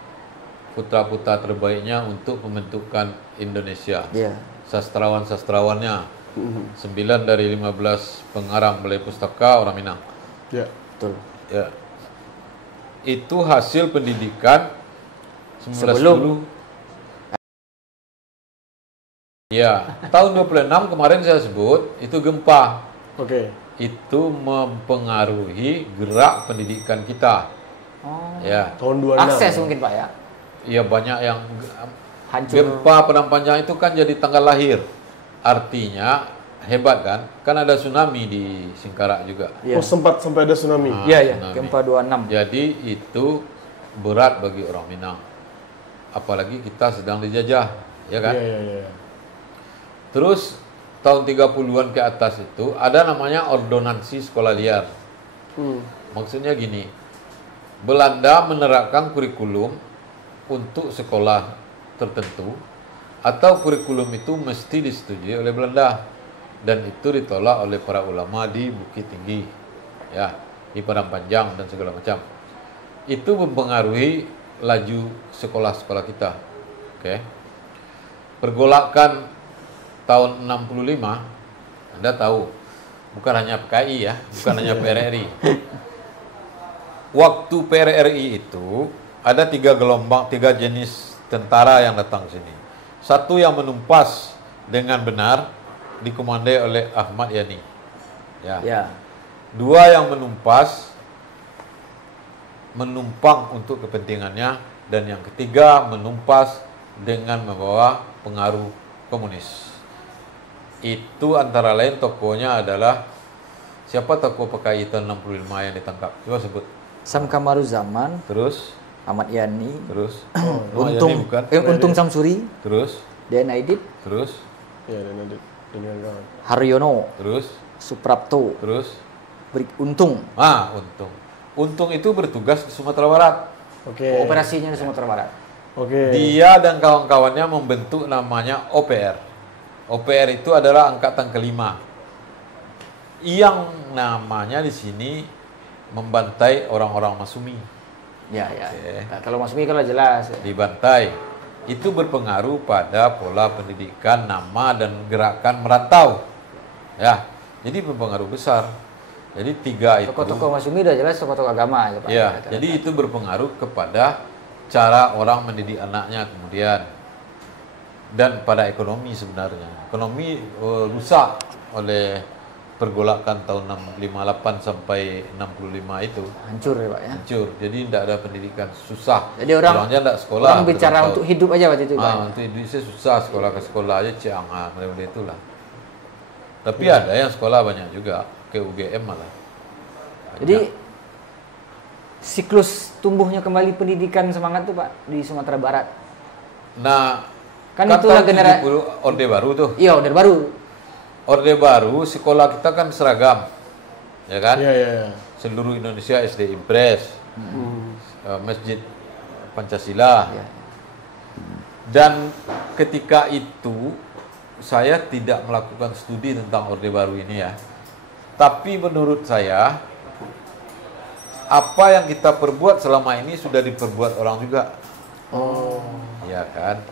putra-putra terbaiknya untuk membentukkan Indonesia. Yeah. Sastrawan-sastrawannya 9 dari 15 pengarang balai pustaka orang Minang. Ya, betul. Ya. Itu hasil pendidikan 1910. Ya, tahun 26 kemarin saya sebut itu gempa. Oke. Itu mempengaruhi gerak pendidikan kita. Oh. Ya. Tahun 26. Akses mungkin, Pak, ya. Iya, banyak yang hancur. Gempa Padang Panjang itu kan jadi tanggal lahir. Artinya hebat kan? Kan ada tsunami di Singkarak juga. Ya. Oh, sempat sampai ada tsunami. Iya, gempa 26. Jadi itu berat bagi orang Minang. Apalagi kita sedang dijajah, ya kan? Iya. Terus tahun 30-an ke atas itu ada namanya ordonansi sekolah liar. Maksudnya gini, Belanda menerapkan kurikulum untuk sekolah tertentu, atau kurikulum itu mesti disetujui oleh Belanda, dan itu ditolak oleh para ulama di Bukit Tinggi, ya, di Padang Panjang dan segala macam. Itu mempengaruhi laju sekolah-sekolah kita. Oke. Pergolakan tahun 65, Anda tahu, bukan hanya PKI ya, bukan hanya PRRI. Waktu PRRI itu ada 3 gelombang, 3 jenis tentara yang datang ke sini. Satu yang menumpas dengan benar, dikomandai oleh Ahmad Yani. Ya. 2 yang menumpang untuk kepentingannya, dan yang ketiga menumpas dengan membawa pengaruh komunis. Itu antara lain tokohnya adalah, siapa tokoh PKI tahun 65 yang ditangkap? Coba sebut. Sam Kamaruzaman. Terus Ahmad Yani. Terus Untung Samsuri. Terus Den Aidit. Terus ya, Den Aidit dengan kawan. Haryono. Terus Suprapto. Terus Untung. Untung itu bertugas di Sumatera Barat. Oke. Operasinya di Sumatera Barat. Oke. Dia dan kawan-kawannya membentuk namanya OPR. OPR itu adalah angkatan kelima, yang namanya di sini membantai orang-orang Masumi. Ya. Kalau Masumi kalau jelas. Dibantai. Itu berpengaruh pada pola pendidikan, nama, dan gerakan merantau. Ya, jadi berpengaruh besar. Jadi 3 itu. Tokoh-tokoh Masumi udah jelas tokoh-tokoh agama. Pak. Ya, jadi itu berpengaruh kepada cara orang mendidik anaknya kemudian. Dan pada ekonomi sebenarnya. Ekonomi rusak oleh pergolakan tahun 58 sampai 65 itu. Hancur ya, Pak, ya. Hancur. Jadi tidak ada pendidikan, susah. Jadi orangnya tidak sekolah. Orang bicara untuk hidup aja waktu itu, Pak. Untuk hidup saya susah, sekolah ke sekolah aja ciang, mulai itulah. Tapi ada yang sekolah banyak juga, ke UGM malah. Banyak. Jadi siklus tumbuhnya kembali pendidikan semangat tuh, Pak, di Sumatera Barat. Nah, kan itu generasi Orde Baru tuh. Iya, Orde Baru. Orde Baru, sekolah kita kan seragam, ya kan? Iya. Seluruh Indonesia SD Impres, Masjid Pancasila. Ya. Dan ketika itu saya tidak melakukan studi tentang Orde Baru ini ya. Tapi menurut saya, apa yang kita perbuat selama ini sudah diperbuat orang juga. Ya kan?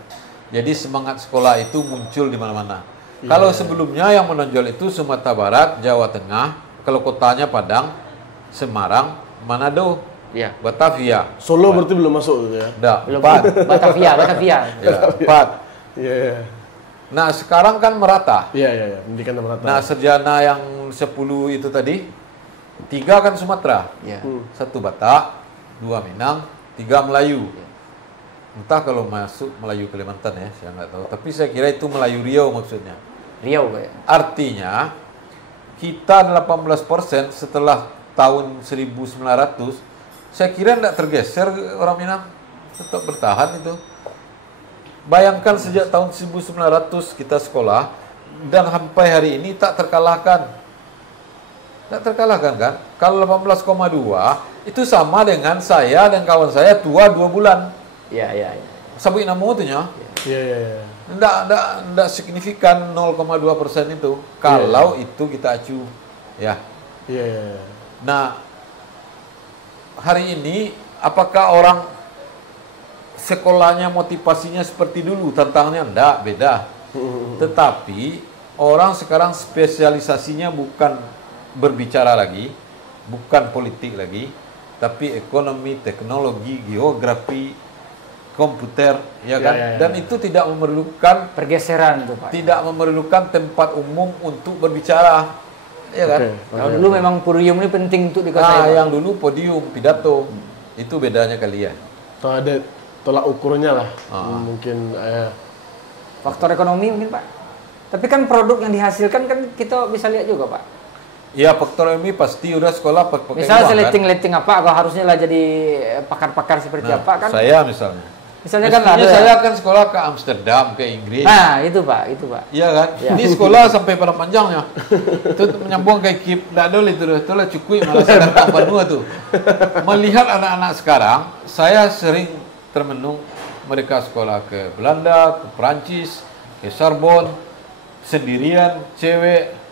Jadi semangat sekolah itu muncul di mana-mana. Kalau sebelumnya yang menonjol itu Sumatera Barat, Jawa Tengah, kalau kotanya Padang, Semarang, Manado, Batavia. Solo berarti belum masuk gitu ya? Belum. Batavia. Ya, 4. Iya. Nah, sekarang kan merata. Iya, pendidikan merata. Nah, sarjana yang 10 itu tadi, 3 kan Sumatera, 1 Batak, 2 Minang, 3 Melayu. Entah kalau masuk Melayu Kalimantan ya, saya nggak tahu. Tapi saya kira itu Melayu Riau maksudnya. Riau kayak. Artinya kita 18% setelah tahun 1900, saya kira tidak tergeser orang Minang, tetap bertahan itu. Bayangkan sejak tahun 1900 kita sekolah dan sampai hari ini tak terkalahkan. Tak terkalahkan kan? Kalau 18,2 itu sama dengan saya dan kawan saya tua 2 bulan. Iya. Sabuk namu itu nya. Iya. Nggak signifikan 0,2% itu. Kalau itu kita acu. Ya. Iya. Nah, hari ini apakah orang sekolahnya motivasinya seperti dulu? Tantangannya enggak, beda. Tetapi orang sekarang spesialisasinya bukan berbicara lagi, bukan politik lagi, tapi ekonomi, teknologi, geografi, komputer, ya kan? Dan itu tidak memerlukan pergeseran tuh, Pak. Tidak memerlukan tempat umum untuk berbicara, ya kan? Kalau dulu memang podium ini penting untuk dikuasai. Yang dulu podium, pidato, itu bedanya kalian. So, ada tolak ukurnya lah, mungkin. Faktor ekonomi mungkin, Pak. Tapi kan produk yang dihasilkan kan kita bisa lihat juga, Pak. Iya, faktor ekonomi pasti udah sekolah pakai misalnya seleting-leting apa, kalau harusnya lah jadi pakar-pakar seperti apa kan? Saya misalnya kan ada. Saya kan sekolah ke Amsterdam, ke Inggris. Nah, itu Pak. Iya kan? Ya. Ini sekolah sampai pada panjangnya. Itu menyambung ke Kip Dadol itulah cukui malah saya datang Banua tuh. Melihat anak-anak sekarang, saya sering termenung mereka sekolah ke Belanda, ke Perancis, ke Sorbonne, sendirian, cewek.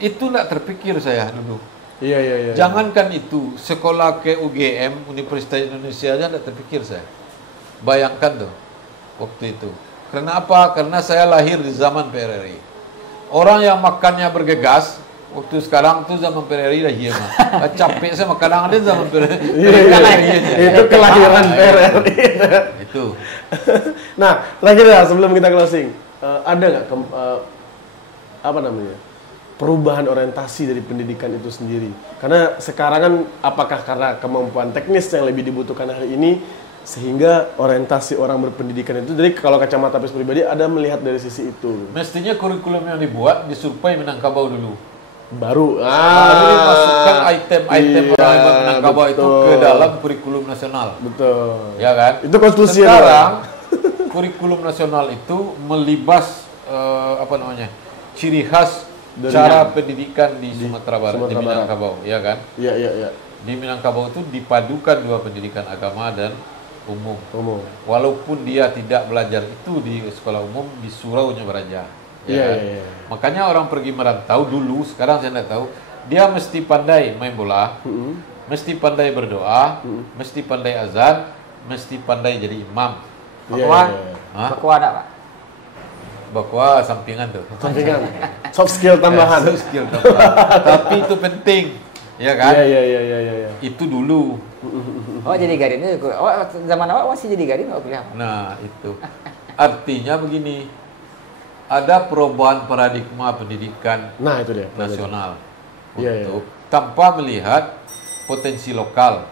Itu tidak terpikir saya dulu. Iya. Jangankan itu, sekolah ke UGM, Universitas Indonesia aja tidak terpikir saya. Bayangkan tuh, waktu itu. Karena apa? Karena saya lahir di zaman PRRI. Orang yang makannya bergegas, waktu sekarang tuh zaman PRRI dah iya mah. Capek saya makan ada zaman PRRI. Itu kelahiran PRRI. Itu. Nah, terakhir ya sebelum kita closing, ada nggak perubahan orientasi dari pendidikan itu sendiri? Karena sekarang kan apakah karena kemampuan teknis yang lebih dibutuhkan hari ini sehingga orientasi orang berpendidikan itu, dari kalau kacamata Apes pribadi ada melihat dari sisi itu. Mestinya kurikulum yang dibuat disurvei Minangkabau dulu. Baru dimasukkan item-item orang Minangkabau itu ke dalam kurikulum nasional. Betul. Ya kan? Itu konstitusi. Sekarang kurikulum nasional itu melibas ciri khas dari cara pendidikan di Sumatera Barat, di Minangkabau, ya kan? Iya. Di Minangkabau itu dipadukan 2 pendidikan agama dan umum. Walaupun dia tidak belajar itu di sekolah umum, di suraunya belajar. Iya. Makanya orang pergi merantau dulu, sekarang saya tidak tahu, dia mesti pandai main bola, mesti pandai berdoa, mesti pandai azan, mesti pandai jadi imam. Bakwa ada, Pak? Bakwa sampingan tuh. Soft skill tambahan. Tapi itu penting, ya kan? Iya. Itu dulu. Oh, jadi garin itu. Oh, zaman awal masih jadi garin nggak kuliah? Nah, itu. Artinya begini. Ada perubahan paradigma pendidikan nasional untuk tanpa melihat potensi lokal.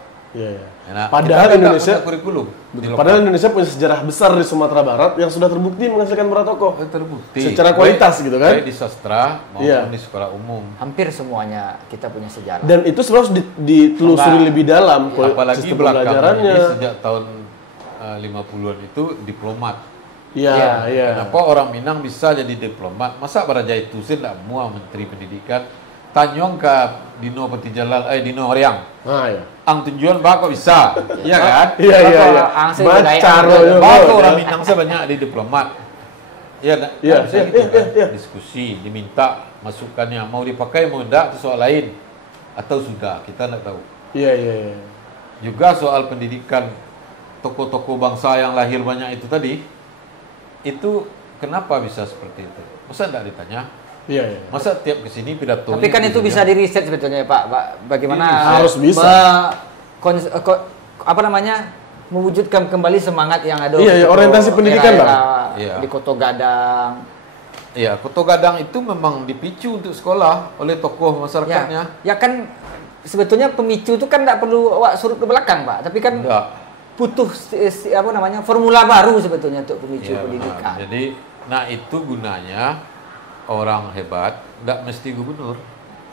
Padahal Indonesia kurikulum. Indonesia punya sejarah besar di Sumatera Barat yang sudah terbukti menghasilkan para tokoh. Terbukti. Secara kualitas gitu kan? Baik di sastra maupun di sekolah umum. Hampir semuanya kita punya sejarah. Dan itu harus ditelusuri lebih dalam. Apalagi belakangan ini sejak tahun 50-an itu diplomat. Iya. Kenapa orang Minang bisa jadi diplomat? Masa Baraja itu sih tidak mau menteri pendidikan? Tanyong ke Dino Petijalal, Dino Horiang. Ang tunjuan kok bisa, iya kan? Iya. Bako orang Minang saya banyak di diplomat. Iya. Diskusi, diminta masukannya, mau dipakai mau enggak itu soal lain, atau sudah kita tidak tahu. Iya. Juga soal pendidikan tokoh-tokoh bangsa yang lahir banyak itu tadi, itu kenapa bisa seperti itu? Masa tidak ditanya? Iya. Masa tiap kesini pidato? Tapi kan itu bisa di riset sebetulnya, Pak. Bagaimana harus bisa mewujudkan kembali semangat yang ada. Iya, orientasi pendidikan, Bang. Di Koto Gadang. Iya, Koto Gadang itu memang dipicu untuk sekolah oleh tokoh masyarakatnya. Ya kan sebetulnya pemicu itu kan tidak perlu surut ke belakang, Pak. Tapi kan butuh formula baru sebetulnya untuk pemicu pendidikan. Jadi, itu gunanya orang hebat tidak mesti gubernur.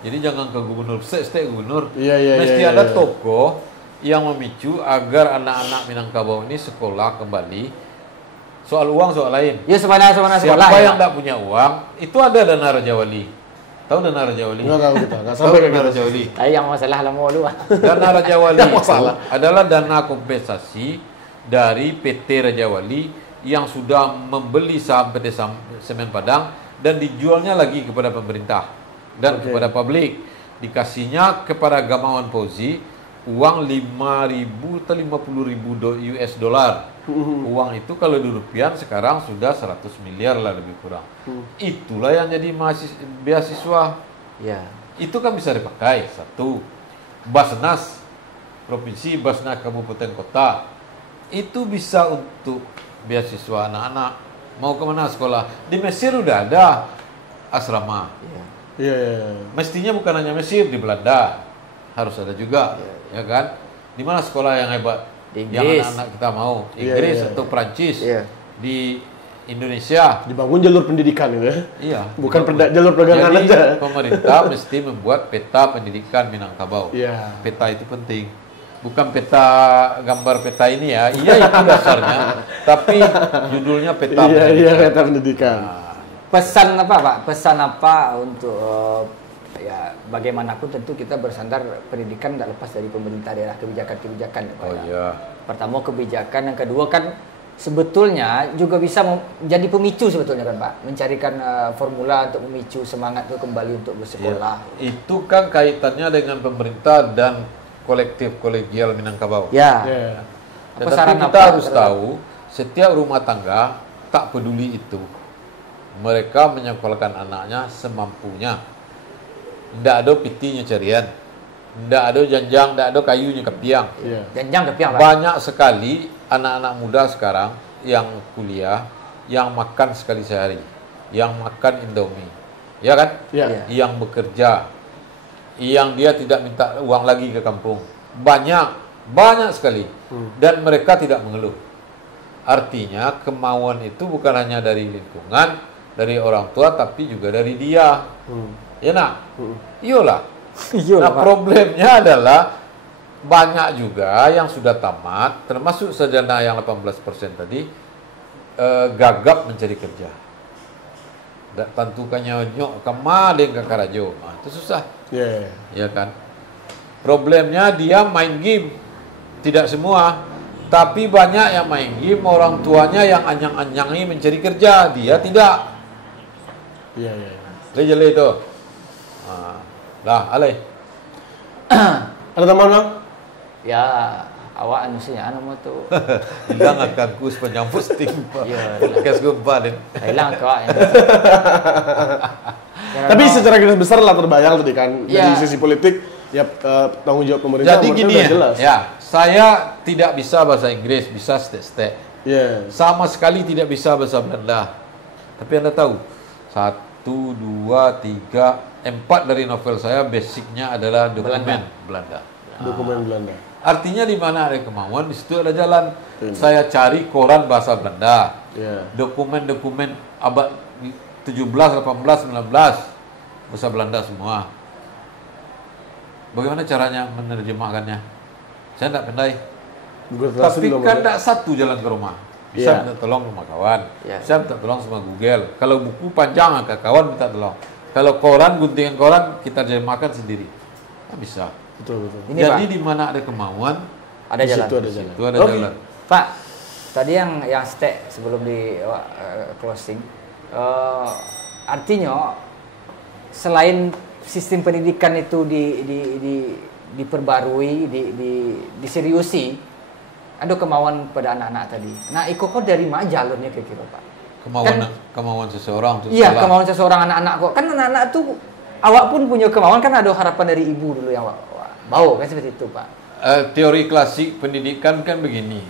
Jadi jangan ke gubernur, stek gubernur. Mesti ada tokoh yang memicu agar anak-anak Minangkabau ini sekolah kembali. Soal uang soal lain. Ya sekolah. Siapa yang tidak punya uang, itu ada dana Raja Wali. Tahu dana Raja Wali? Nggak tahu kita. Nggak sampai dana Raja Wali. Yang masalah lah mau dua. Dana Raja Wali adalah dana kompensasi dari PT Raja Wali yang sudah membeli saham PT Semen Padang dan dijualnya lagi kepada pemerintah dan kepada publik. Dikasihnya kepada Gamawan Fauzi uang 5.000 atau 50.000 US dollar. Uang itu kalau di rupiah sekarang sudah 100 miliar lah lebih kurang. Itulah yang jadi beasiswa. Ya. Itu kan bisa dipakai. Satu, Basnas Provinsi, Basnas Kabupaten Kota. Itu bisa untuk beasiswa anak-anak. Mau kemana sekolah? Di Mesir udah ada asrama. Iya. Mestinya bukan hanya Mesir, di Belanda harus ada juga, ya kan? Di mana sekolah yang hebat? Yang anak-anak kita mau, Inggris atau Prancis, di Indonesia. Dibangun jalur pendidikan itu ya? Iya. Bukan jalur perdagangan aja. Pemerintah mesti membuat peta pendidikan Minangkabau. Iya. Peta itu penting. Bukan peta gambar peta ini ya. Iya itu dasarnya. Tapi judulnya peta pendidikan. Iya, peta pendidikan. Pesan apa, Pak? Pesan apa untuk ya bagaimanapun tentu kita bersandar pendidikan tidak lepas dari pemerintah daerah, kebijakan-kebijakan. Pertama kebijakan, yang kedua kan sebetulnya juga bisa menjadi pemicu sebetulnya kan Pak, mencarikan formula untuk memicu semangat itu kembali untuk bersekolah. Itu kan kaitannya dengan pemerintah dan kolektif kolegial Minangkabau. Tetapi kita harus tahu setiap rumah tangga tak peduli itu, mereka menyekolahkan anaknya semampunya. Tidak ada pitinya carian, tidak ada janjang, tidak ada kayunya kepiang. Janjang kepiang, Pak. Banyak sekali anak-anak muda sekarang yang kuliah, yang makan sekali sehari, yang makan Indomie, ya kan? Yang bekerja, yang dia tidak minta uang lagi ke kampung. Banyak sekali. Dan mereka tidak mengeluh. Artinya kemauan itu bukan hanya dari lingkungan, dari orang tua, tapi juga dari dia. Ya nak? Iyalah. Nah problemnya adalah banyak juga yang sudah tamat, termasuk sarjana yang 18% tadi, gagap mencari kerja. Tantukannya nyok kemaling ke Karajo. Itu susah. Ya kan? Problemnya dia main game. Tidak semua. Tapi banyak yang main game, orang tuanya yang anyang-anyangi mencari kerja. Dia tidak. Jeli itu. Alay. Ada tambahan Bang? Ya, awak maksudnya anu tuh. Hilang akan ku sepanjang posting. Kes gempa din. Hilang kau. Tapi secara garis besar lah terbayang tadi kan dari sisi politik ya tanggung jawab pemerintah. Jadi gini ya, saya tidak bisa bahasa Inggris, bisa stek-stek. Sama sekali tidak bisa bahasa Belanda. Tapi Anda tahu, 1, 2, 3, 4 dari novel saya basicnya adalah dokumen Belanda. Dokumen Belanda. Artinya di mana ada kemauan, di situ ada jalan. Saya cari koran bahasa Belanda. Dokumen-dokumen abad 17, 18, 19 bahasa Belanda semua. Bagaimana caranya menerjemahkannya? Saya tidak pandai. Tapi kan tidak satu jalan ke rumah. Bisa minta tolong sama kawan. Bisa minta tolong sama Google. Kalau buku panjang, ke kawan minta tolong. Kalau koran, guntingan koran, kita terjemahkan sendiri. Nah, bisa. Betul. Jadi di mana ada kemauan, ada jalan. Itu ada jalan. Pak, tadi yang stek sebelum di closing, artinya selain sistem pendidikan itu diperbarui, diseriusi, ada kemauan pada anak-anak tadi. Nah, kok dari mana jalurnya kira-kira Pak? Kemauan seseorang untuk sekolah. Kemauan seseorang anak-anak kok. Kan anak-anak tuh awak pun punya kemauan, kan ada harapan dari ibu dulu yang awak bawa kan seperti itu Pak. Teori klasik pendidikan kan begini.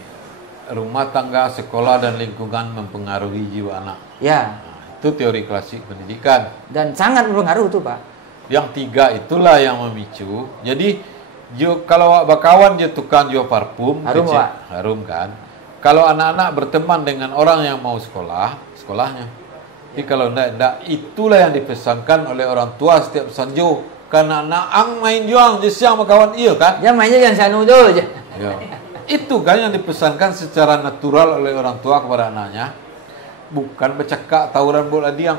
Rumah tangga, sekolah dan lingkungan mempengaruhi jiwa anak. Nah, itu teori klasik pendidikan. Dan sangat mempengaruhi tuh Pak. Yang 3 itulah yang memicu. Jadi kalau bakawan dia tukang jual parfum, harum, harum kan. Kalau anak-anak berteman dengan orang yang mau sekolahnya. Tapi kalau enggak, itulah yang dipesankan oleh orang tua setiap sanjo. Karena anak main juang di siang bakawan iya kan? Dia mainnya jangan sanu dulu aja. Ya. Itu kan yang dipesankan secara natural oleh orang tua kepada anaknya. Bukan bercakap tawuran bola diam.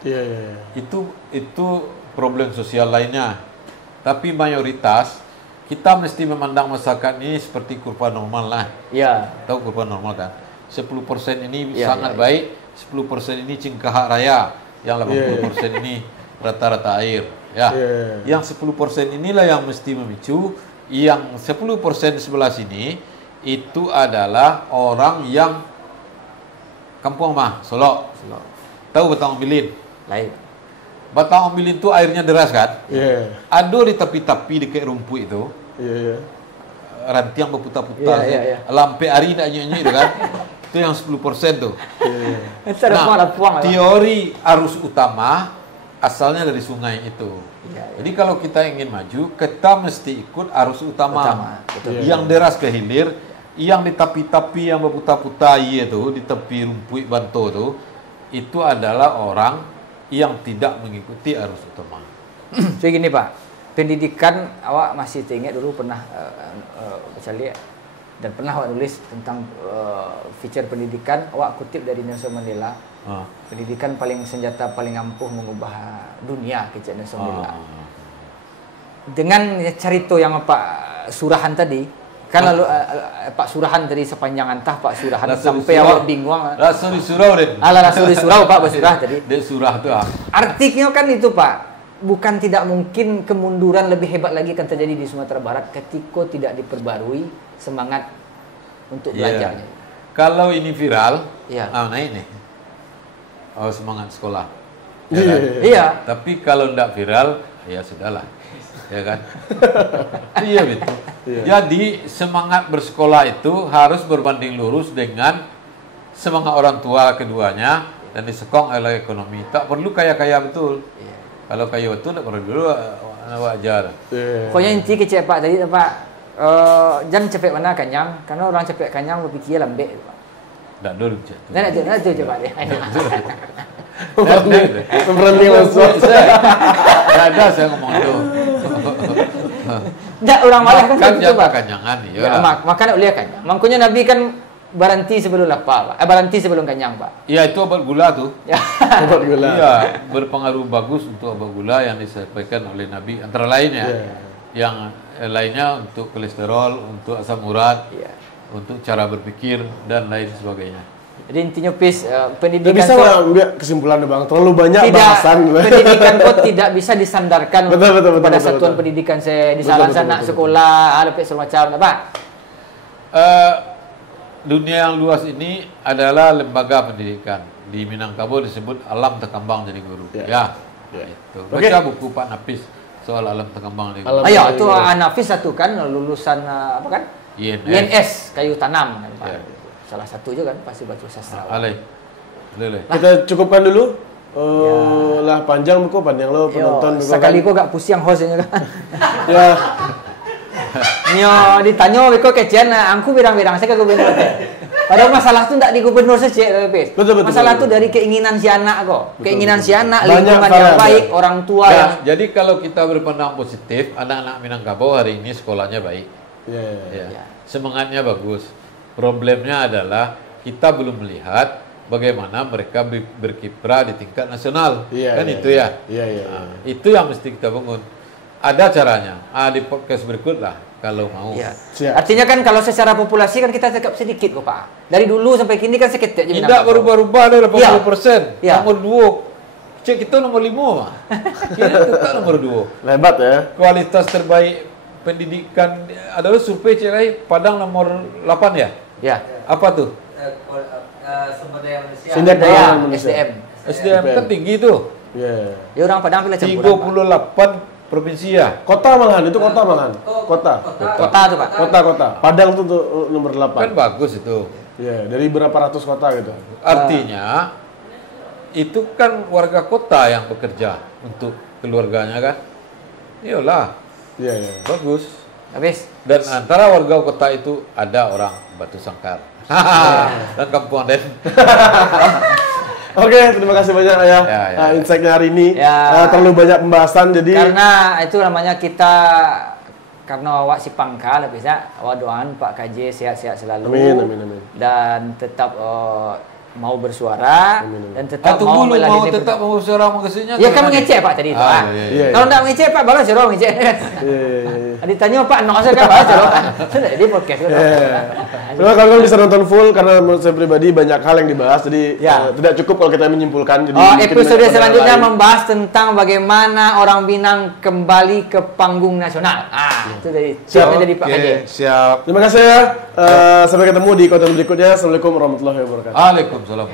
Iya. Itu problem sosial lainnya. Tapi mayoritas kita mesti memandang masyarakat ini seperti kurva normal lah. Iya. Tahu kurva normal kan? 10% ini sangat baik, 10% ini cingkahak raya, yang 80% ini rata-rata air. Ya. Yang 10% inilah yang mesti memicu. Yang 10% sebelah sini itu adalah orang yang kampung mah, Solo. Tahu Batang Ombilin? Lain. Batang Ombilin itu airnya deras kan? Ada di tepi-tepi dekat rumput itu. Rantiang berputar-putar. Lampai hari nak nyanyi itu kan? Itu yang 10% tuh. Nah, teori arus utama asalnya dari sungai itu. Jadi kalau kita ingin maju, kita mesti ikut arus utama. Yang deras ke hilir, yang di tepi-tepi yang berputar-putar itu, di tepi rumput banto itu adalah orang yang tidak mengikuti arus utama. Jadi gini Pak, pendidikan awak masih teringat dulu pernah baca lihat dan pernah awak nulis tentang feature pendidikan, awak kutip dari Nelson Mandela. Pendidikan senjata paling ampuh mengubah dunia, kecil Nelson Mandela. Dengan cerita yang Pak Surahan tadi, kan lalu Pak Surahan tadi sepanjang antah Pak Surahan sampai awak bingung. Rasuri surau deh. Rasuri surau Pak Surah tadi. Dia surah tuh. Artinya kan itu Pak, bukan tidak mungkin kemunduran lebih hebat lagi akan terjadi di Sumatera Barat ketika tidak diperbarui semangat untuk belajarnya. Kalau ini viral, naik nih. Oh, semangat sekolah. Iya. Tapi kalau tidak viral, ya sudahlah. Ya kan? Iya betul. Jadi semangat bersekolah itu harus berbanding lurus dengan semangat orang tua keduanya dan disekong oleh ekonomi. Tak perlu kaya-kaya betul. Kalau kaya betul tak perlu dulu wajar. Pokoknya inti kecil Pak tadi Pak, jangan cepet mana kanyang, karena orang cepet kanyang berpikir lembek. Tak dulu cak. Nak coba deh. Berhenti langsung. Tak ada saya ngomong itu. Tak orang malah kan jangan kanyangan ya. Maka nak lihat kanyang. Makanya Nabi kan berhenti sebelum lapar, berhenti sebelum kanyang Pak. Iya itu obat gula tuh. Obat gula. Iya berpengaruh bagus untuk obat gula yang disampaikan oleh Nabi antara lainnya. Yang lainnya untuk kolesterol, untuk asam urat. Untuk cara berpikir dan lain sebagainya. Jadi intinya pendidikan bisa ambil kesimpulan Bang, terlalu banyak bahasan. Pendidikan kok tidak bisa disandarkan pada satuan pendidikan di sana sekolah, ada semacam apa? Dunia yang luas ini adalah lembaga pendidikan. Di Minangkabau disebut Alam Tekambang jadi guru. Itu. Baca buku Pak Nafis soal Alam Tekambang jadi guru. Ayo, itu Nafis satu kan lulusan apa kan? INS kayu tanam kan Pak. Salah satu juga kan pasti baca sastra. Kita cukupkan dulu. Lah panjang buku panjang lo penonton buku. Sekali kok gak pusing hostnya kan. Ya. Nyo ditanya beko kecian angku birang-birang saya ke gubernur. Padahal masalah itu enggak di gubernur saja, Betul. Masalah itu dari keinginan si anak kok. Keinginan si anak, lingkungan yang baik, orang tua yang. Jadi kalau kita berpandang positif, anak-anak Minangkabau hari ini sekolahnya baik. Semangatnya bagus. Problemnya adalah kita belum melihat bagaimana mereka berkiprah di tingkat nasional. Itu ya. Itu yang mesti kita bangun. Ada caranya. Di podcast berikut lah kalau mau. Artinya kan kalau secara populasi kan kita tetap sedikit kok Pak. Dari dulu sampai kini kan sedikit. Tidak berubah-ubah ada 80%. Nomor 2. Cek kita nomor 5 Pak. Kita tetap nomor 2. Hebat ya. Kualitas terbaik pendidikan adalah survei Cerai Padang nomor 8 ya? Ya. Apa tuh? Sumber daya manusia. Sumber daya manusia. SDM kan tinggi tuh. Ya orang Padang pilih campur. 38 provinsi ya. Kota malahan itu kota malahan. Kota tuh Pak. Kota. Padang tuh nomor 8. Kan bagus itu. Dari berapa ratus kota gitu. Artinya itu kan warga kota yang bekerja untuk keluarganya kan. Iyalah. Iya. Bagus. Habis. Dan antara warga kota itu ada orang Batu Sangkar. Dan Kampung Aden. Oke, terima kasih banyak ya. Insight-nya hari ini. Terlalu banyak pembahasan jadi karena itu namanya kita karena awak si Pangkal bisa awak doakan Pak KJ sehat-sehat selalu. Amin. Dan tetap mau bersuara dan tetap mau tetap mau bersuara maksudnya. Ya kan mengecek Pak tadi itu. Kalau enggak mengecek Pak baru suruh mengecek. Ditanya Pak no saya kan baru suruh. Sudah di podcast udah. Cuma kalian bisa nonton full karena menurut saya pribadi banyak hal yang dibahas jadi tidak cukup kalau kita menyimpulkan. Jadi episode selanjutnya membahas tentang bagaimana orang Minang kembali ke panggung nasional. Itu dari siapnya dari Pak KJ. Siap. Terima kasih ya. Sampai ketemu di konten berikutnya. Assalamualaikum warahmatullahi wabarakatuh. Waalaikumsalam.